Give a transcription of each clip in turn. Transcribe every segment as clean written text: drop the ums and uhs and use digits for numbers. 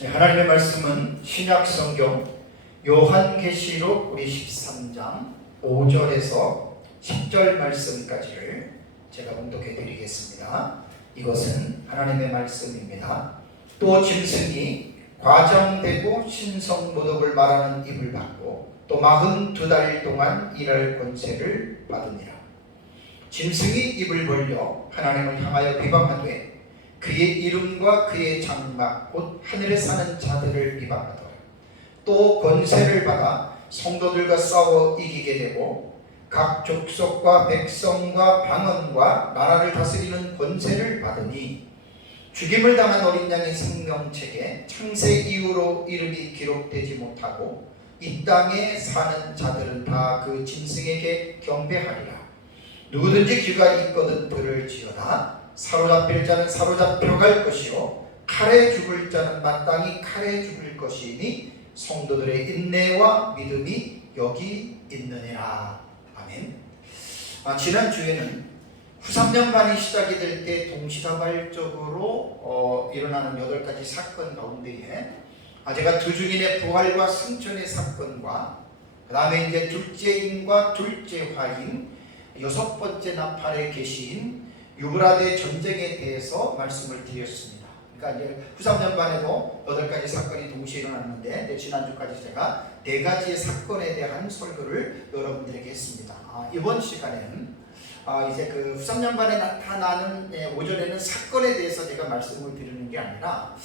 네, 하나님의 말씀은 신약 성경 요한계시록 우리 13장 5절에서 10절 말씀까지를 제가 봉독해 드리겠습니다. 이것은 하나님의 말씀입니다. 또 짐승이 과장되고 신성 모독을 말하는 입을 받고 또 42달 동안 일할 권세를 받으니라. 짐승이 입을 벌려 하나님을 향하여 비방하되 그의 이름과 그의 장막 곧 하늘에 사는 자들을 비방하더라. 또 권세를 받아 성도들과 싸워 이기게 되고 각 족속과 백성과 방언과 나라를 다스리는 권세를 받으니 죽임을 당한 어린 양의 생명책에 창세 이후로 이름이 기록되지 못하고 이 땅에 사는 자들은 다 그 짐승에게 경배하리라. 누구든지 귀가 있거든 들을지어다. 사로잡힐 자는 사로잡혀 갈 것이요 칼에 죽을 자는 마땅히 칼에 죽을 것이니 성도들의 인내와 믿음이 여기 있느니라. 아멘. 지난주에는 후3년반이 시작이 될 때 동시다발적으로 일어나는 8가지 사건 가운데에 제가 두 증인의 부활과 승천의 사건과 그 다음에 이제 둘째인과 둘째화인 6번째 나팔의 계시인 유브라데 전쟁에 대해서 말씀을 드렸습니다. 그러니까 이제 후3년반에도 8가지 사건이 동시에 일어났는데 지난주까지 제가 4가지의 사건에 대한 설교를 여러분들에게 했습니다. 이번 시간에는 이제 그 후3년반에 나타나는 오전에는 사건에 대해서 제가 말씀을 드리는 게 아니라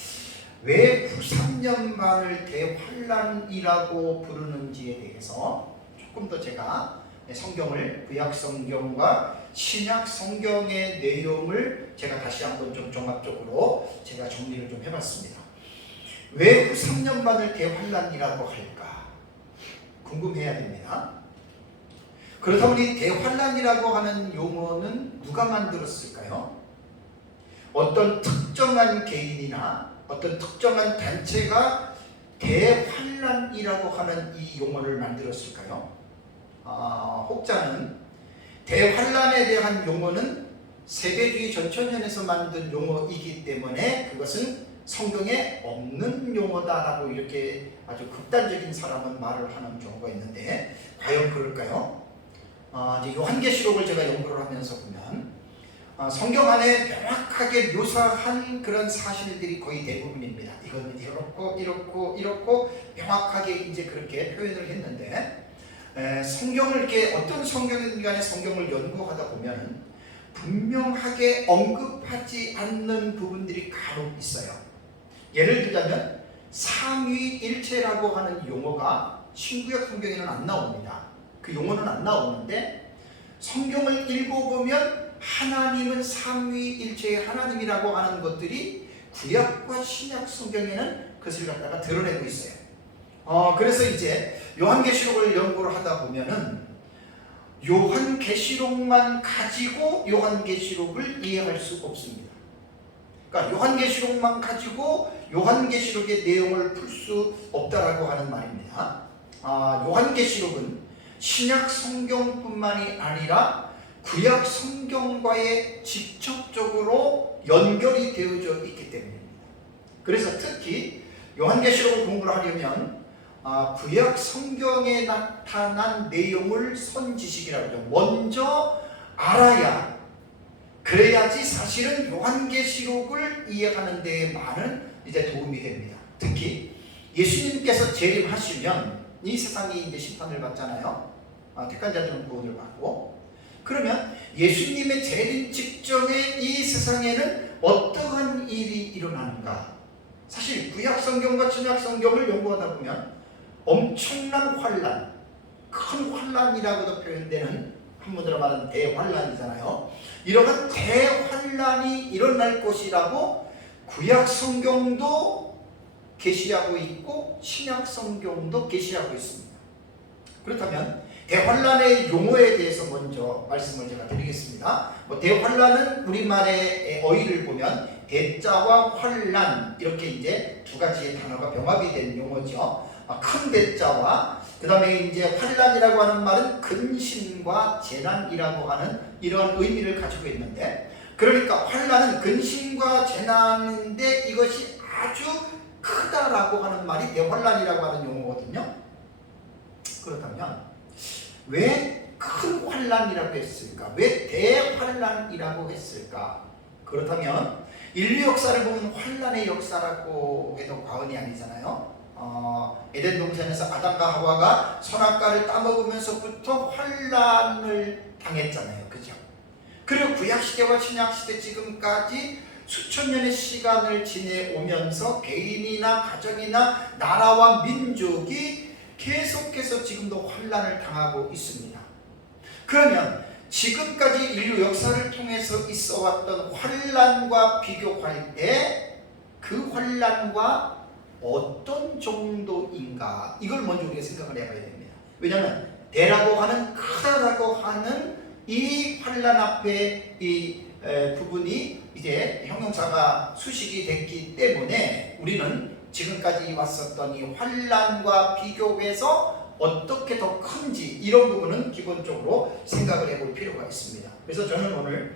왜 후3년반을 대환란이라고 부르는지에 대해서 조금 더 제가 성경을 구약 성경과 신약 성경의 내용을 제가 다시 한번 좀 종합적으로 제가 정리를 좀 해봤습니다. 왜 후3년반을 대환란이라고 할까 궁금해야 됩니다. 그렇다면 이 대환란이라고 하는 용어는 누가 만들었을까요? 어떤 특정한 개인이나 어떤 특정한 단체가 대환란이라고 하는 이 용어를 만들었을까요? 혹자는 대환란에 대한 용어는 세계주의 전천년에서 만든 용어이기 때문에 그것은 성경에 없는 용어다라고 이렇게 아주 극단적인 사람은 말을 하는 경우가 있는데 과연 그럴까요? 이제 요한계시록을 제가 연구를 하면서 보면 성경 안에 명확하게 묘사한 그런 사실들이 거의 대부분입니다. 이거는 이렇고 명확하게 이제 그렇게 표현을 했는데 성경을 이렇게 어떤 성경이든 간에 성경을 연구하다 보면 분명하게 언급하지 않는 부분들이 간혹 있어요. 예를 들자면 삼위일체라고 하는 용어가 신구약 성경에는 안 나옵니다. 그 용어는 안 나오는데 성경을 읽어보면 하나님은 삼위일체의 하나님이라고 하는 것들이 구약과 신약 성경에는 그것을 갖다가 드러내고 있어요. 그래서 이제 요한계시록을 연구를 하다 보면은 요한계시록만 가지고 요한계시록을 이해할 수 없습니다. 그러니까 요한계시록만 가지고 요한계시록의 내용을 풀 수 없다라고 하는 말입니다. 요한계시록은 신약 성경뿐만이 아니라 구약 성경과의 직접적으로 연결이 되어져 있기 때문입니다. 그래서 특히 요한계시록을 공부를 하려면 구약 성경에 나타난 내용을 선지식이라고 하죠. 먼저 알아야 그래야지 사실은 요한계시록을 이해하는 데 많은 이제 도움이 됩니다. 특히 예수님께서 재림하시면 이 세상이 이제 심판을 받잖아요. 택한 자들은 구원을 받고 그러면 예수님의 재림 직전에 이 세상에는 어떠한 일이 일어나는가? 사실 구약 성경과 신약 성경을 연구하다 보면 엄청난 환란, 큰 환란이라고도 표현되는 한문으로 말하는 대환란이잖아요. 이러한 대환란이 일어날 것이라고 구약 성경도 계시하고 있고 신약 성경도 계시하고 있습니다. 그렇다면 대환란의 용어에 대해서 먼저 말씀을 제가 드리겠습니다. 대환란은 우리말의 어휘를 보면 대자와 환란 이렇게 이제 두 가지의 단어가 병합이 된 용어죠. 큰 대자와 그 다음에 이제 환란이라고 하는 말은 근심과 재난이라고 하는 이런 의미를 가지고 있는데, 그러니까 환란은 근심과 재난인데 이것이 아주 크다 차라라고 하는 말이 대환란이라고 하는 용어거든요. 그렇다면 왜 큰 환란이라고 했을까? 왜 대환란이라고 했을까? 그렇다면 인류 역사를 보면 환란의 역사라고 해도 과언이 아니잖아요. 에덴 동산에서 아담과 하와가 선악과를 따먹으면서부터 환란을 당했잖아요. 그죠? 그리고 구약시대와 신약시대 지금까지 수천 년의 시간을 지내오면서 개인이나 가정이나 나라와 민족이 계속해서 지금도 환란을 당하고 있습니다. 그러면 지금까지 인류 역사를 통해서 있어왔던 환란과 비교할 때 그 환란과 어떤 정도인가, 이걸 먼저 우리가 생각을 해봐야 됩니다. 왜냐하면 대라고 하는, 크다라고 하는 이 환란 앞에 이 부분이 이제 형용사가 수식이 됐기 때문에 우리는 지금까지 왔었던 이 환란과 비교해서 어떻게 더 큰지 이런 부분은 기본적으로 생각을 해볼 필요가 있습니다. 그래서 저는 오늘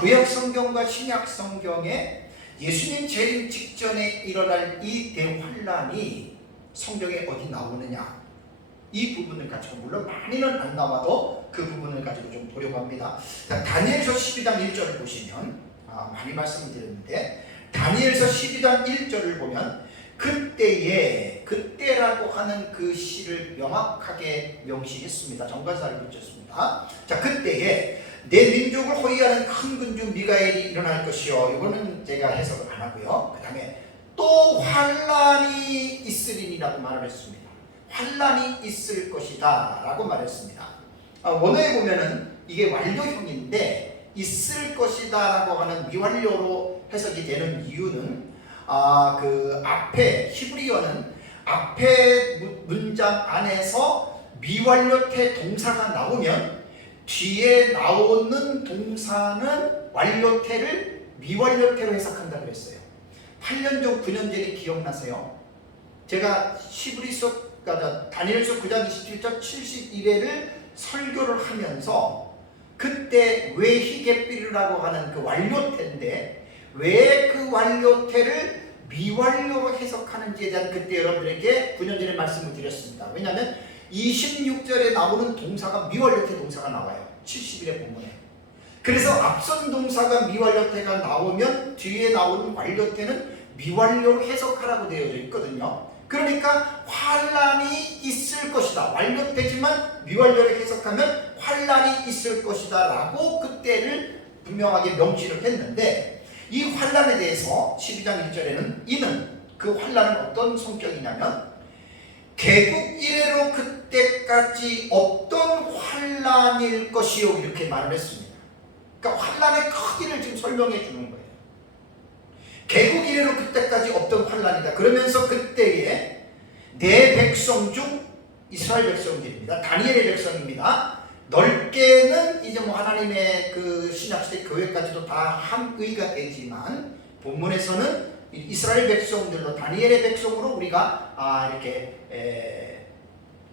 구약 성경과 신약 성경에 예수님 재림 직전에 일어날 이 대환란이 성경에 어디 나오느냐, 이 부분을 가지고, 물론 많이는 안 나와도 그 부분을 가지고 좀 보려고 합니다. 자, 다니엘서 12장 1절을 보시면, 많이 말씀을 드렸는데 다니엘서 12장 1절을 보면 그때라고 하는 그 시를 명확하게 명시했습니다. 정관사를 붙였습니다. 자, 그때에 내 민족을 호위하는 큰 군주 미가엘이 일어날 것이요. 이거는 제가 해석을 안 하고요. 그 다음에 또 환란이 있으리니라고 말을 했습니다. 환란이 있을 것이다 라고 말했습니다. 원어에 보면은 이게 완료형인데 있을 것이다 라고 하는 미완료로 해석이 되는 이유는 그 앞에 히브리어는 앞에 문장 안에서 미완료태 동사가 나오면 뒤에 나오는 동사는 완료태를 미완료태로 해석한다고 했어요. 8년 전 9년 전에 기억나세요? 제가 다니엘서 9장 27절 71회를 설교를 하면서 그때 외희게삐르라고 하는 그 완료태인데 왜 그 완료태를 미완료로 해석하는지에 대한 그때 여러분들에게 9년 전에 말씀을 드렸습니다. 왜냐하면 26절에 나오는 동사가 미완료태 동사가 나와요. 71회 본문에. 그래서 앞선 동사가 미완료태가 나오면 뒤에 나오는 완료태는 미완료로 해석하라고 되어져 있거든요. 그러니까 환란이 있을 것이다. 완료태지만 미완료로 해석하면 환란이 있을 것이다 라고 그때를 분명하게 명시를 했는데, 이 환란에 대해서 12장 1절에는 이는 그 환란은 어떤 성격이냐면 개국 이래로 그때까지 없던 환란일 것이요 이렇게 말을 했습니다. 그러니까 환란의 크기를 지금 설명해 주는 거예요. 개국 이래로 그때까지 없던 환란이다. 그러면서 그때에 내 백성 중 이스라엘 백성들입니다. 다니엘의 백성입니다. 넓게는 이제 뭐 하나님의 그 신약시대 교회까지도 다 함의가 되지만 본문에서는 이스라엘 백성들로 다니엘의 백성으로 우리가 이렇게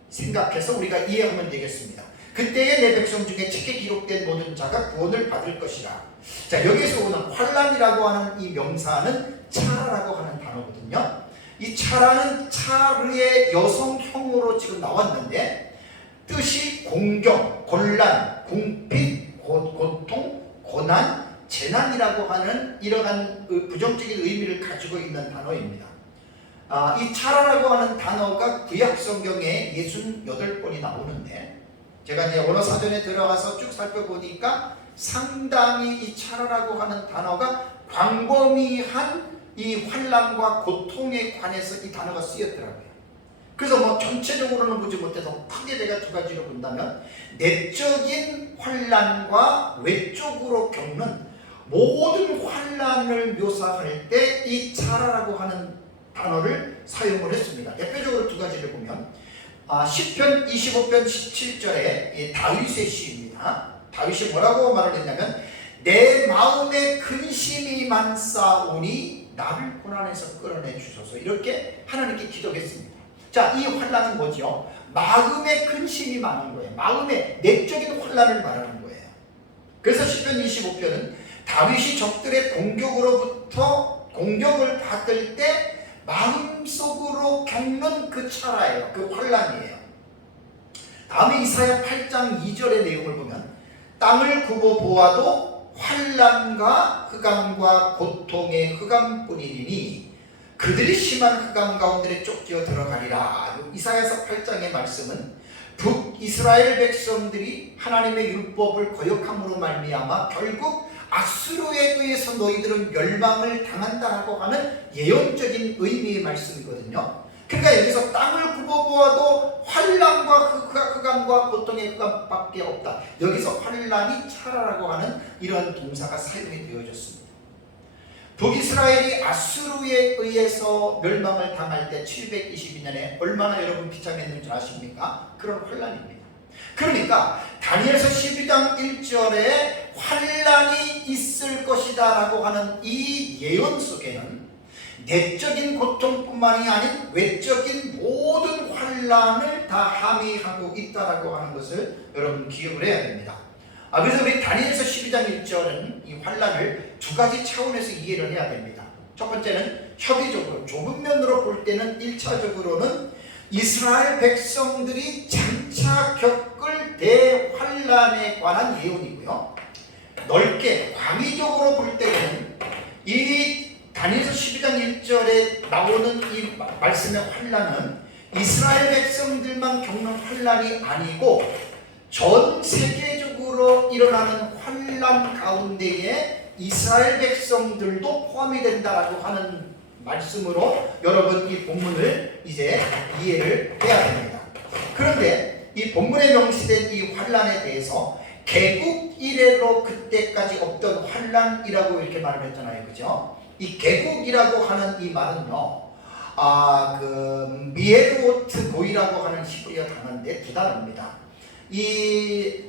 생각해서 우리가 이해하면 되겠습니다. 그때의 내 백성 중에 책에 기록된 모든 자가 구원을 받을 것이라. 자, 여기에서 오는 환란이라고 하는 이 명사는 차라라고 하는 단어거든요. 이 차라는 차르의 여성형으로 지금 나왔는데 뜻이 공경, 곤란, 궁핍, 고통, 고난, 재난이라고 하는 이러한 부정적인 의미를 가지고 있는 단어입니다. 이 차라라고 하는 단어가 구약 성경에 68번이 나오는데 제가 이제 언어 사전에 들어가서 쭉 살펴보니까 상당히 이 차라라고 하는 단어가 광범위한 이 환난과 고통에 관해서 이 단어가 쓰였더라고요. 그래서 뭐 전체적으로는 보지 못해서 크게 제가 두 가지로 본다면 내적인 환난과 외적으로 겪는 모든 환난을 묘사할 때 이 차라라고 하는 단어를 사용을 했습니다. 대표적으로 두 가지를 보면 시편 25편 17절에 다윗의 시입니다. 다윗이 뭐라고 말을 했냐면 내 마음에 근심이 많사오니 나를 고난에서 끌어내 주소서, 이렇게 하나님께 기도했습니다. 자, 이 환난은 뭐죠? 마음에 근심이 많은 거예요. 마음에 내적인 환난을 말하는 거예요. 그래서 시편 25편은 다윗이 적들의 공격으로부터 공격을 받을 때 마음속 겪는 그 차라예요. 그 환란이에요. 다음에 이사야 8장 2절의 내용을 보면 땅을 굽어 보아도 환란과 흑암과 고통의 흑암뿐이니 그들이 심한 흑암 가운데 쫓겨 들어가리라. 이사야서 8장의 말씀은 북이스라엘 백성들이 하나님의 율법을 거역함으로 말미암아 결국 아수르에 의해서 너희들은 멸망을 당한다라고 하는 예언적인 의미의 말씀이거든요. 그러니까 여기서 땅을 굽어보아도 환란과 흑암과 고통의 흑암밖에 없다. 여기서 환란이 차라라고 하는 이런 동사가 사용이 되어졌습니다. 북이스라엘이 아수르에 의해서 멸망을 당할 때 722년에 얼마나 여러분 비참했는지 아십니까? 그런 환란입니다. 그러니까 다니엘서 12장 1절에 환란이 있을 것이다 라고 하는 이 예언 속에는 내적인 고통뿐만이 아닌 외적인 모든 환란을 다 함의하고 있다라고 하는 것을 여러분 기억을 해야 됩니다. 그래서 우리 다니엘서 12장 1절은 이 환란을 두 가지 차원에서 이해를 해야 됩니다. 첫 번째는 협의적으로 좁은 면으로 볼 때는 1차적으로는 이스라엘 백성들이 장차 겪을 대환란에 관한 예언이고요. 넓게 광의적으로 볼 때는 이 다니엘서 12장 1절에 나오는 이 말씀의 환란은 이스라엘 백성들만 겪는 환란이 아니고 전 세계적으로 일어나는 환란 가운데에 이스라엘 백성들도 포함이 된다라고 하는 말씀으로 여러분 이 본문을 이제 이해를 해야 됩니다. 그런데 이 본문에 명시된 이 환란에 대해서 개국 이래로 그때까지 없던 환란이라고 이렇게 말을 했잖아요, 그죠? 이 개국이라고 하는 이 말은요, 미에르오트 고이라고 하는 히브리어 단어인데 두 단어입니다. 이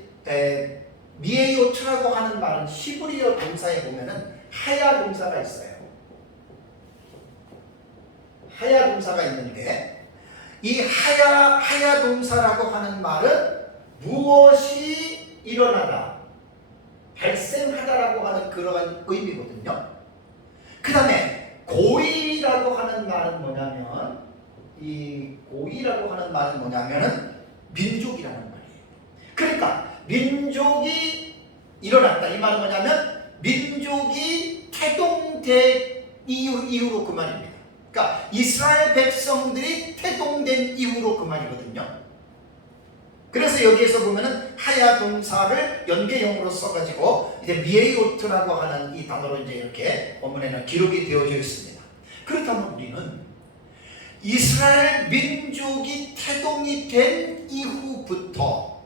미에요트라고 하는 말은 히브리어 동사에 보면은 하야 동사가 있어요. 하야 동사가 있는데 이 하야 동사라고 하는 말은 무엇이 일어나다, 발생하다라고 하는 그러한 의미거든요. 그 다음에 고이라고 하는 말은 뭐냐면 이 고이라고 하는 말은 뭐냐면은 민족이라는 말이에요. 그러니까 민족이 일어났다. 이 말은 뭐냐면 민족이 태동된 이후로 그 말입니다. 그러니까 이스라엘 백성들이 태동된 이후로 그 말이거든요. 그래서 여기에서 보면은 하야 동사를 연계형으로 써가지고 이제 미에요트라고 하는 이 단어로 이제 이렇게 본문에는 기록이 되어져 있습니다. 그렇다면 우리는 이스라엘 민족이 태동이 된 이후부터,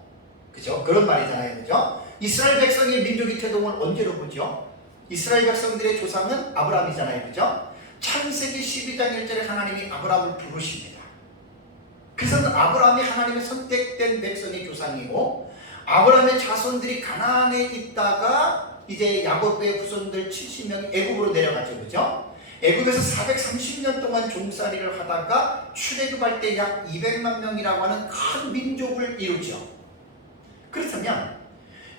그죠? 그런 말이잖아요, 그죠? 이스라엘 백성의 민족이 태동을 언제로 보죠? 이스라엘 백성들의 조상은 아브라함이잖아요, 그죠? 창세기 12장 1절에 하나님이 아브라함을 부르십니다. 그래서 아브라함이 하나님의 선택된 백성의 조상이고 아브라함의 자손들이 가나안에 있다가 이제 야곱의 후손들 70명이 애굽으로 내려가죠, 그죠? 애굽에서 430년 동안 종살이를 하다가 출애굽할 때 약 200만 명이라고 하는 큰 민족을 이루죠. 그렇다면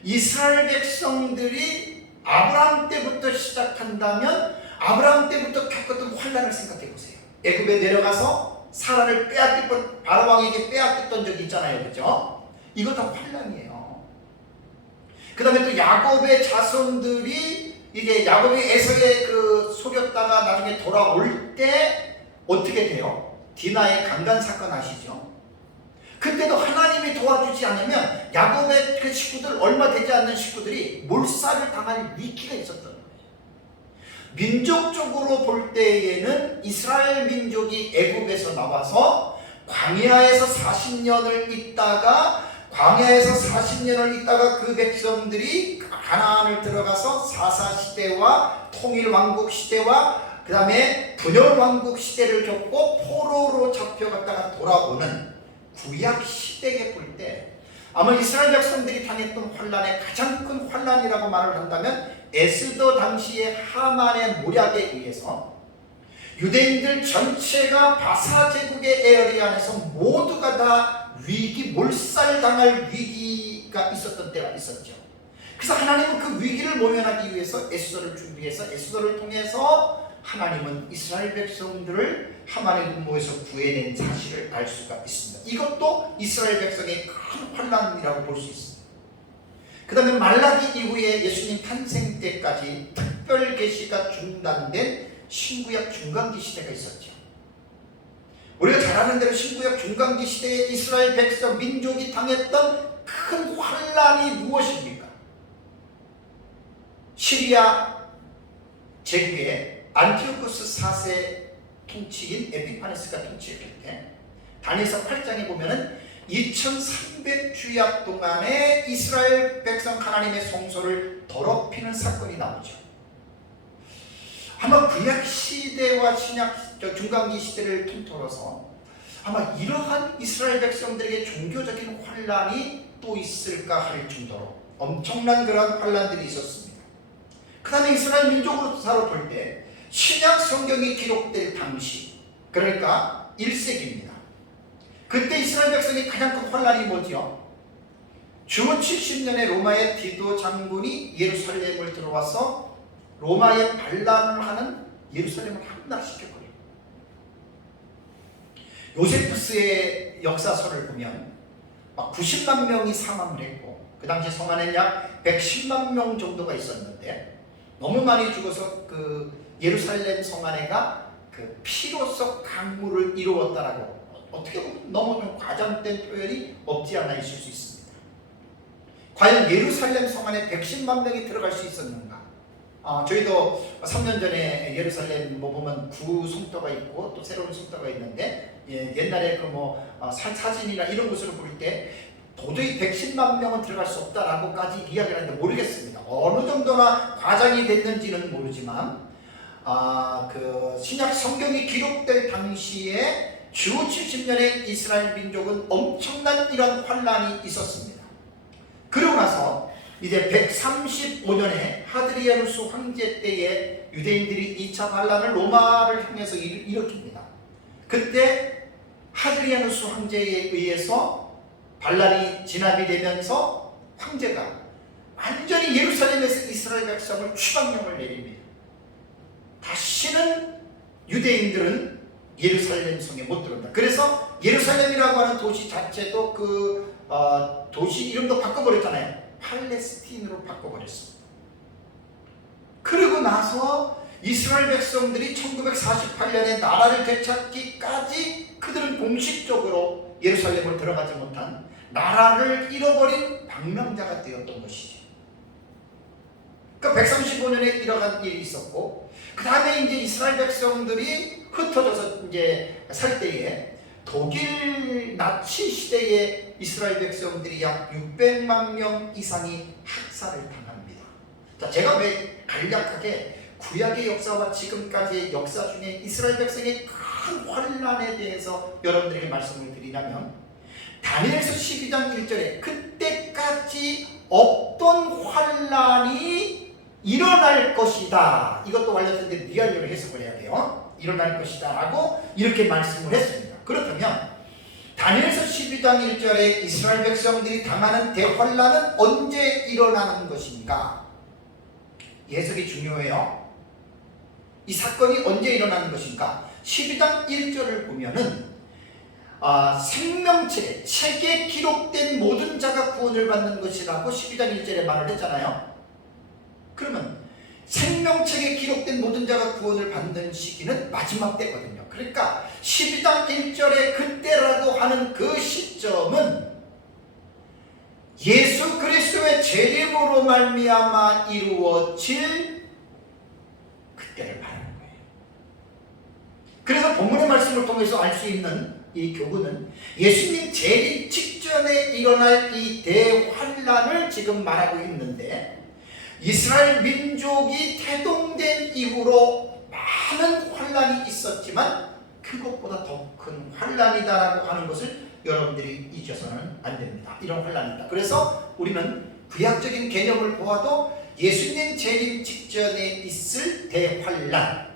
이스라엘 백성들이 아브라함 때부터 시작한다면 아브라함 때부터 겪었던 환란을 생각해 보세요. 애굽에 내려가서 사라를 빼앗겼던 바로 왕에게 빼앗겼던 적이 있잖아요, 그죠? 이거 다 환란이에요. 그 다음에 또 야곱의 자손들이 이제 야곱이 에서에 속였다가 나중에 돌아올 때 어떻게 돼요? 디나의 강간 사건 아시죠? 그때도 하나님이 도와주지 않으면 야곱의 그 식구들, 얼마 되지 않는 식구들이 몰살을 당할 위기가 있었던 거예요. 민족적으로 볼 때에는 이스라엘 민족이 애굽에서 나와서 광야에서 40년을 있다가 그 백성들이 가나안을 들어가서 사사시대와 통일왕국시대와 그 다음에 분열왕국시대를 겪고 포로로 잡혀갔다가 돌아오는 구약시대에 볼 때 아마 이스라엘 백성들이 당했던 환란의 가장 큰 환란이라고 말을 한다면 에스더 당시의 하만의 모략에 의해서 유대인들 전체가 바사 제국의 에어리 안에서 모두가 다 몰살당할 위기가 있었던 때가 있었죠. 그래서 하나님은 그 위기를 모면하기 위해서 에스더를 준비해서 에스더를 통해서 하나님은 이스라엘 백성들을 하만의 음모에서 구해낸 사실을 알 수가 있습니다. 이것도 이스라엘 백성의 큰 환란이라고 볼 수 있습니다. 그 다음에 말라기 이후에 예수님 탄생 때까지 특별 계시가 중단된 신구약 중간기 시대가 있었죠. 우리가 잘 아는 대로 신구약 중간기 시대에 이스라엘 백성 민족이 당했던 큰 환란이 무엇입니까? 시리아 제국의 안티오코스 4세 통치인 에피파네스가 통치했을 때 다니엘서 8장에 보면은 2300주야 동안에 이스라엘 백성 하나님의 성소를 더럽히는 사건이 나오죠. 아마 구약 시대와 신약 중간기 시대를 통틀어서 아마 이러한 이스라엘 백성들에게 종교적인 환란이 또 있을까 할 정도로 엄청난 그런 환란들이 있었습니다. 그 다음에 이스라엘 민족으로서 볼 때 신약 성경이 기록될 당시, 그러니까 1세기입니다. 그때 이스라엘 백성이 가장 큰 환란이 뭐죠? 주 70년에 로마의 디도 장군이 예루살렘을 들어와서 로마의 반란을 하는 예루살렘을 함락시켜버려요. 요세푸스의 역사서를 보면 막 90만 명이 사망을 했고, 그 당시 성 안에 약 110만 명 정도가 있었는데 너무 많이 죽어서 그 예루살렘 성 안에가 그 피로써 강물을 이루었다라고, 어떻게 보면 너무 좀 과장된 표현이 없지 않아 있을 수 있습니다. 과연 예루살렘 성 안에 110만 명이 들어갈 수 있었는가? 저희도 3년 전에 예루살렘 보면 구성도가 있고 또 새로운 성도가 있는데, 옛날에 사진이나 이런 것으로 볼 때 도저히 110만 명은 들어갈 수 없다라고까지 이야기를 하는데 모르겠습니다. 어느 정도나 과장이 됐는지는 모르지만 그 신약 성경이 기록될 당시에 주 70년의 이스라엘 민족은 엄청난 이런 환란이 있었습니다. 그러고 나서 이제 135년에 하드리아누스 황제 때에 유대인들이 2차 반란을 로마를 향해서 일으킵니다. 그때 하드리아누스 황제에 의해서 반란이 진압이 되면서 황제가 완전히 예루살렘에서 이스라엘 백성을 추방령을 내립니다. 다시는 유대인들은 예루살렘 성에 못 들어온다. 그래서 예루살렘이라고 하는 도시 자체도 그 도시 이름도 바꿔버렸잖아요. 팔레스틴으로 바꿔버렸습니다. 그리고 나서 이스라엘 백성들이 1948년에 나라를 되찾기까지 그들은 공식적으로 예루살렘을 들어가지 못한 나라를 잃어버린 방랑자가 되었던 것이죠. 그러니까 135년에 일어난 일이 있었고, 그 다음에 이제 이스라엘 백성들이 흩어져서 이제 살 때에 독일 나치 시대에 이스라엘 백성들이 약 600만 명 이상이 학살을 당합니다. 자, 제가 왜 간략하게 구약의 역사와 지금까지의 역사 중에 이스라엘 백성의 큰 환란에 대해서 여러분들에게 말씀을 드리냐면, 다니엘서 12장 1절에 그때까지 없던 환란이 일어날 것이다. 이것도 완료된데 미완료로 해석을 해야 돼요. 일어날 것이다 라고 이렇게 말씀을 했습니다. 그렇다면 다니엘서 12장 1절에 이스라엘 백성들이 당하는 대환란은 언제 일어나는 것인가? 해석이 중요해요. 이 사건이 언제 일어나는 것인가? 12장 1절을 보면은 생명체, 책에 기록된 모든 자가 구원을 받는 것이라고 12장 1절에 말을 했잖아요. 그러면 생명책에 기록된 모든 자가 구원을 받는 시기는 마지막 때거든요. 그러니까 12장 1절에 그때라고 하는 그 시점은 예수 그리스도의 재림으로 말미암아 이루어질 그때를 말하는 거예요. 그래서 본문의 말씀을 통해서 알 수 있는 이 교훈은 예수님 재림 직전에 일어날 이 대환란을 지금 말하고 있는데, 이스라엘 민족이 태동된 이후로 많은 환란이 있었지만 그것보다 더 큰 환란이다라고 하는 것을 여러분들이 잊어서는 안 됩니다. 이런 환란이다. 그래서 우리는 구약적인 개념을 보아도 예수님 재림 직전에 있을 대환란,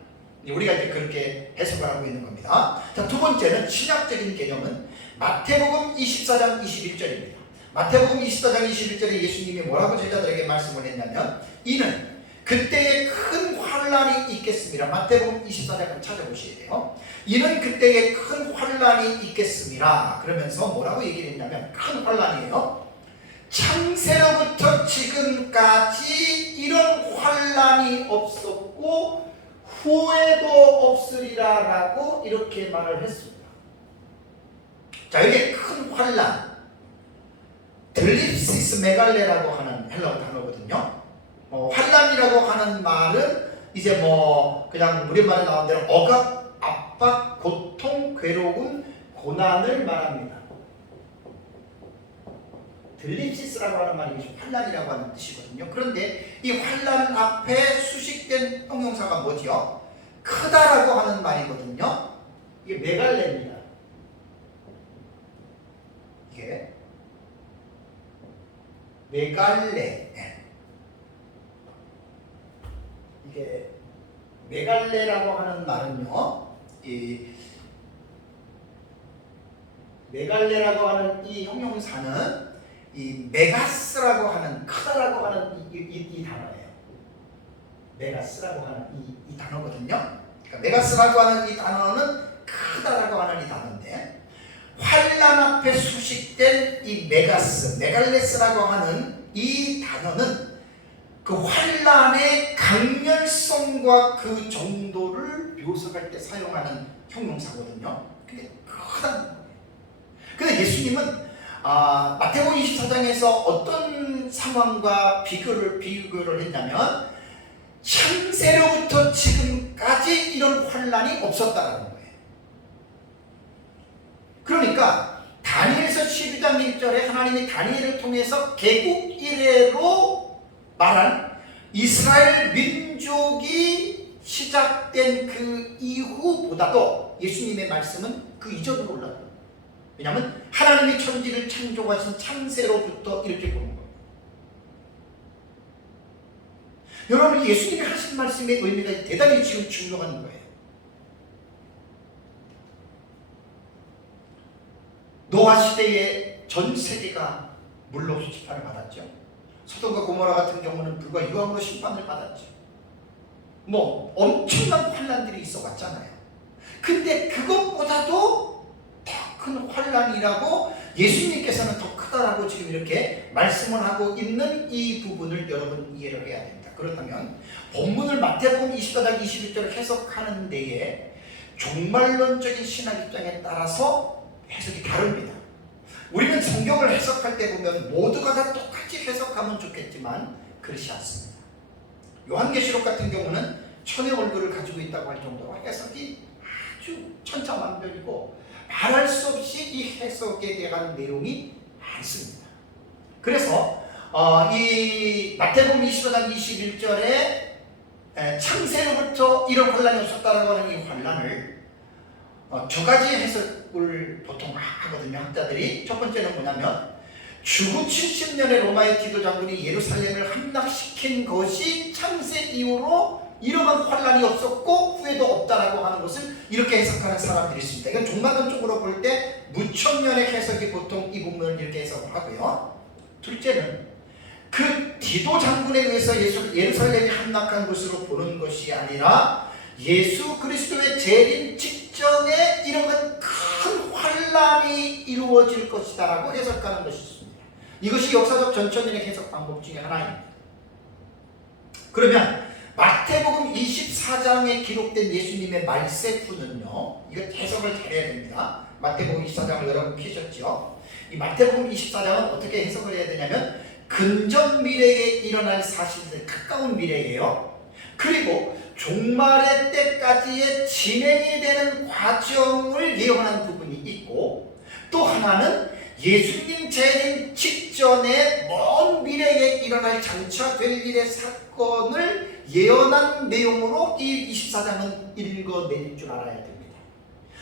우리가 이제 그렇게 해석을 하고 있는 겁니다. 자, 두 번째는 신학적인 개념은 마태복음 24장 21절입니다. 마태복음 24장 21절에 예수님이 뭐라고 제자들에게 말씀을 했냐면, 이는 그때에 큰 환란이 있겠습니다. 마태복음 24장을 찾아보셔야 돼요. 이는 그때에 큰 환란이 있겠습니다. 그러면서 뭐라고 얘기를 했냐면 큰 환란이에요. 창세로부터 지금까지 이런 환란이 없었고 후에도 없으리라 라고 이렇게 말을 했습니다. 자, 여기에 큰 환란, 들립시스 메갈레라고 하는 헬라어 단어거든요. 환란이라고 하는 말은 이제 그냥 우리말에 나온 대로 억압, 압박, 고통, 괴로움, 고난을 말합니다. 들립시스라고 하는 말이 환란이라고 하는 뜻이거든요. 그런데 이 환란 앞에 수식된 형용사가 뭐죠? 크다라고 하는 말이거든요. 이게 메갈레입니다. 이게 메갈레. 이게 메갈레라고 하는 말은요, 이 메갈레라고 하는 이 형용사는 이 메가스라고 하는 크다라고 하는 이 단어예요. 메가스라고 하는 이 단어거든요. 그러니까 메가스라고 하는 이 단어는 크다라고 하는 이 단어인데, 환란 앞에 수식된 이 메가스, 메갈레스라고 하는 이 단어는 그 환란의 강렬성과 그 정도를 묘사할 때 사용하는 형용사거든요. 근데 크다는 거예요. 근데 예수님은 마태복음 24장에서 어떤 상황과 비교를 했냐면 창세로부터 지금까지 이런 환란이 없었다는 거예요. 그러니까 다니엘서 12장 1절에 하나님이 다니엘을 통해서 개국 이래로 말한 이스라엘 민족이 시작된 그 이후보다도 예수님의 말씀은 그 이전으로 올라가요. 왜냐하면 하나님이 천지를 창조하신 창세로부터 이렇게 보는 거예요. 여러분, 예수님이 하신 말씀의 의미가 대단히 지금 중요한 거예요. 노아 시대에 전 세계가 물로 심판을 받았죠. 소돔과 고모라 같은 경우는 불과 유황으로 심판을 받았죠. 엄청난 환란들이 있어 왔잖아요. 근데 그것보다도 더 큰 환란이라고 예수님께서는 더 크다라고 지금 이렇게 말씀을 하고 있는 이 부분을 여러분 이해를 해야 됩니다. 그렇다면 본문을 마태복음 24장 21절을 해석하는 데에 종말론적인 신학 입장에 따라서 해석이 다릅니다. 우리는 성경을 해석할 때 보면 모두가 다 똑같이 해석하면 좋겠지만 그렇지 않습니다. 요한계시록 같은 경우는 천의 얼굴을 가지고 있다고 할 정도로 해석이 아주 천차만별이고 말할 수 없이 이 해석에 대한 내용이 많습니다. 그래서 이 마태복음 24장 21절에 창세로부터 이런 환란이 없었다라고 하는 이 환란을 두 가지 해석을 보통 하거든요, 학자들이. 첫 번째는 뭐냐면 주후 70년에 로마의 디도 장군이 예루살렘을 함락시킨 것이 창세 이후로 이러한 환란이 없었고 후에도 없다라고 하는 것을 이렇게 해석하는 사람들이 있습니다. 이건 종말론적으로 볼 때 무천년의 해석이 보통 이 부분을 이렇게 해석을 하고요. 둘째는 그 디도 장군에 의해서 예루살렘이 함락한 것으로 보는 것이 아니라 예수 그리스도의 재림 직전에 이러한 큰 환란이 이루어질 것이다라고 해석하는 것이 있습니다. 이것이 역사적 전천년의 해석 방법 중에 하나입니다. 그러면 마태복음 24장에 기록된 예수님의 말세후는요, 이거 해석을 잘해야 됩니다. 마태복음 24장을 여러분 피셨죠? 이 마태복음 24장은 어떻게 해석을 해야 되냐면 근전 미래에 일어날 사실들, 가까운 미래예요. 그리고 종말의 때까지의 진행이 되는 과정을 예언하는 부분이 있고, 또 하나는 예수님 재림 직전에 먼 미래에 일어날 장차 될 일의 사건을 예언한 내용으로 이 24장은 읽어내릴 줄 알아야 됩니다.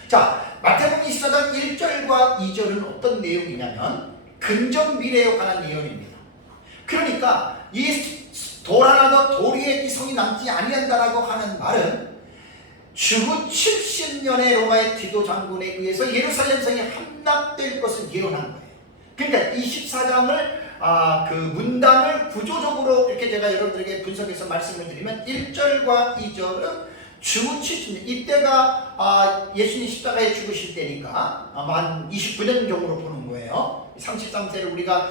자, 마태복음 24장 1절과 2절은 어떤 내용이냐면 근전 미래에 관한 예언입니다. 그러니까 이 돌 하나도 도리에 이 성이 남지 아니한다라고 하는 말은 주후 70년에 로마의 디도 장군에 의해서 예루살렘 성이 함락될 것을 예언한 거예요. 그러니까 이 14장을 그 문단을 구조적으로 이렇게 제가 여러분들에게 분석해서 말씀을 드리면 1절과 2절은 주치십니다. 이때가 예수님 십자가에 죽으실 때니까 아마 한 29년 정도로 보는 거예요. 33세를 우리가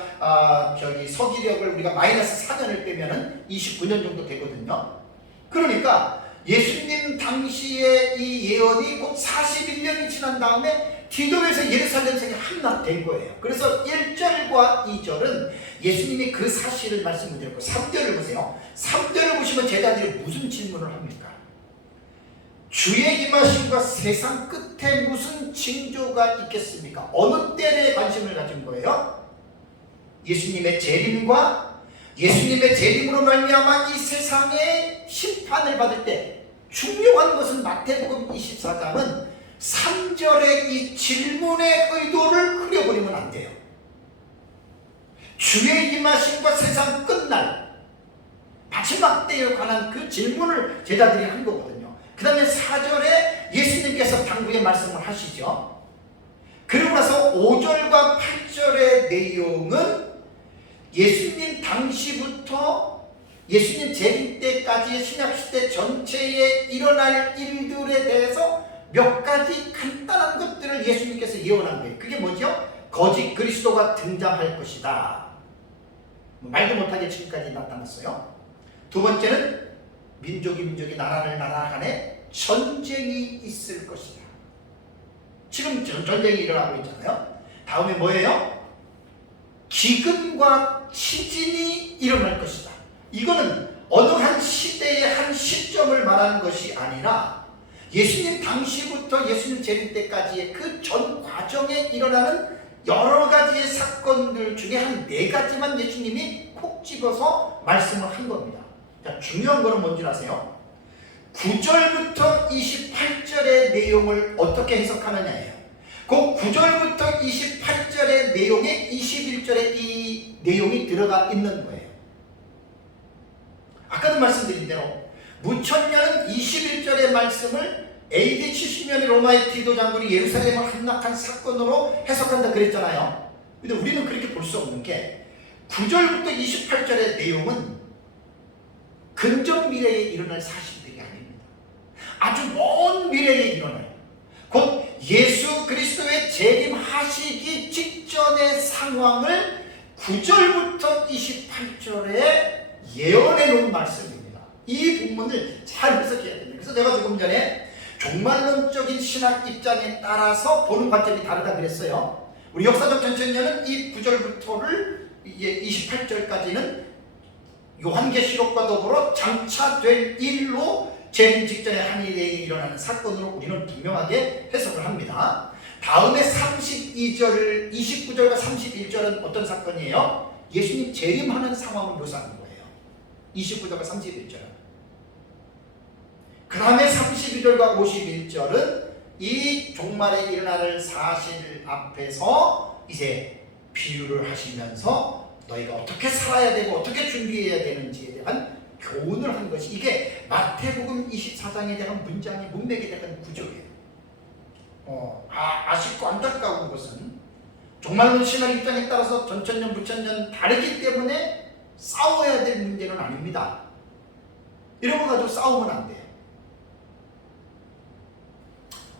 서기력을 우리가 마이너스 4년을 빼면은 29년 정도 되거든요. 그러니까 예수님 당시의 이 예언이 곧 41년이 지난 다음에 디도에서 예루살렘성에 함락된 거예요. 그래서 1절과 2절은 예수님이 그 사실을 말씀을 드렸고 3절을 보세요. 3절을 보시면 제자들이 무슨 질문을 합니까? 주의 임하심과 세상 끝에 무슨 징조가 있겠습니까? 어느 때에 관심을 가진 거예요? 예수님의 재림과 예수님의 재림으로 말미암아 이 세상의 심판을 받을 때 중요한 것은 마태복음 24장은 3절의 이 질문의 의도를 흐려버리면 안 돼요. 주의 임하심과 세상 끝날 마지막 때에 관한 그 질문을 제자들이 한 거거든요. 그 다음에 4절에 예수님께서 당부의 말씀을 하시죠. 그리고 나서 5절과 8절의 내용은 예수님 당시부터 예수님 재림 때까지의 신약시대 전체에 일어날 일들에 대해서 몇 가지 간단한 것들을 예수님께서 예언한 거예요. 그게 뭐죠? 거짓 그리스도가 등장할 것이다. 말도 못하게 지금까지 나타났어요. 두 번째는 민족이 나라를 나라 간에 전쟁이 있을 것이다. 지금 전쟁이 일어나고 있잖아요. 다음에 뭐예요? 기근과 지진이 일어날 것이다. 이거는 어느 한 시대의 한 시점을 말하는 것이 아니라 예수님 당시부터 예수님 재림 때까지의 그 전 과정에 일어나는 여러 가지의 사건들 중에 한 4가지만 예수님이 콕 집어서 말씀을 한 겁니다. 자, 중요한 거는 뭔지 아세요? 9절부터 28절의 내용을 어떻게 해석하느냐예요. 그 9절부터 28절의 내용에 21절에 이 내용이 들어가 있는 거예요. 아까도 말씀드린 대로 무천년은 21절의 말씀을 AD 70년에 로마의 디도 장군이 예루살렘을 함락한 사건으로 해석한다 그랬잖아요. 근데 우리는 그렇게 볼 수 없는 게 9절부터 28절의 내용은 근접 미래에 일어날 사실들이 아닙니다. 아주 먼 미래에 일어나요. 곧 예수 그리스도의 재림하시기 직전의 상황을 9절부터 28절에 예언해 놓은 말씀입니다. 이 부분을 잘 해석해야 됩니다. 그래서 제가 조금 전에 종말론적인 신학 입장에 따라서 보는 관점이 다르다 그랬어요. 우리 역사적 전천년은 이 9절부터를 28절까지는 요한계시록과 더불어 장차될 일로 재림 직전에 한일에 일어나는 사건으로 우리는 분명하게 해석을 합니다. 다음에 32절, 29절과 31절은 어떤 사건이에요? 예수님 재림하는 상황을 묘사하는 거예요. 29절과 31절은. 그 다음에 32절과 51절은 이 종말에 일어날 사실 앞에서 이제 비유를 하시면서 너희가 어떻게 살아야 되고 어떻게 준비해야 되는지에 대한 교훈을 한 것이 이게 마태복음 24장에 대한 문장의 문맥에 대한 구조예요. 아쉽고 안타까운 것은 종말론 신학 입장에 따라서 전천년, 부천년 다르기 때문에 싸워야 될 문제는 아닙니다. 이런 거 가지고 싸우면 안 돼요.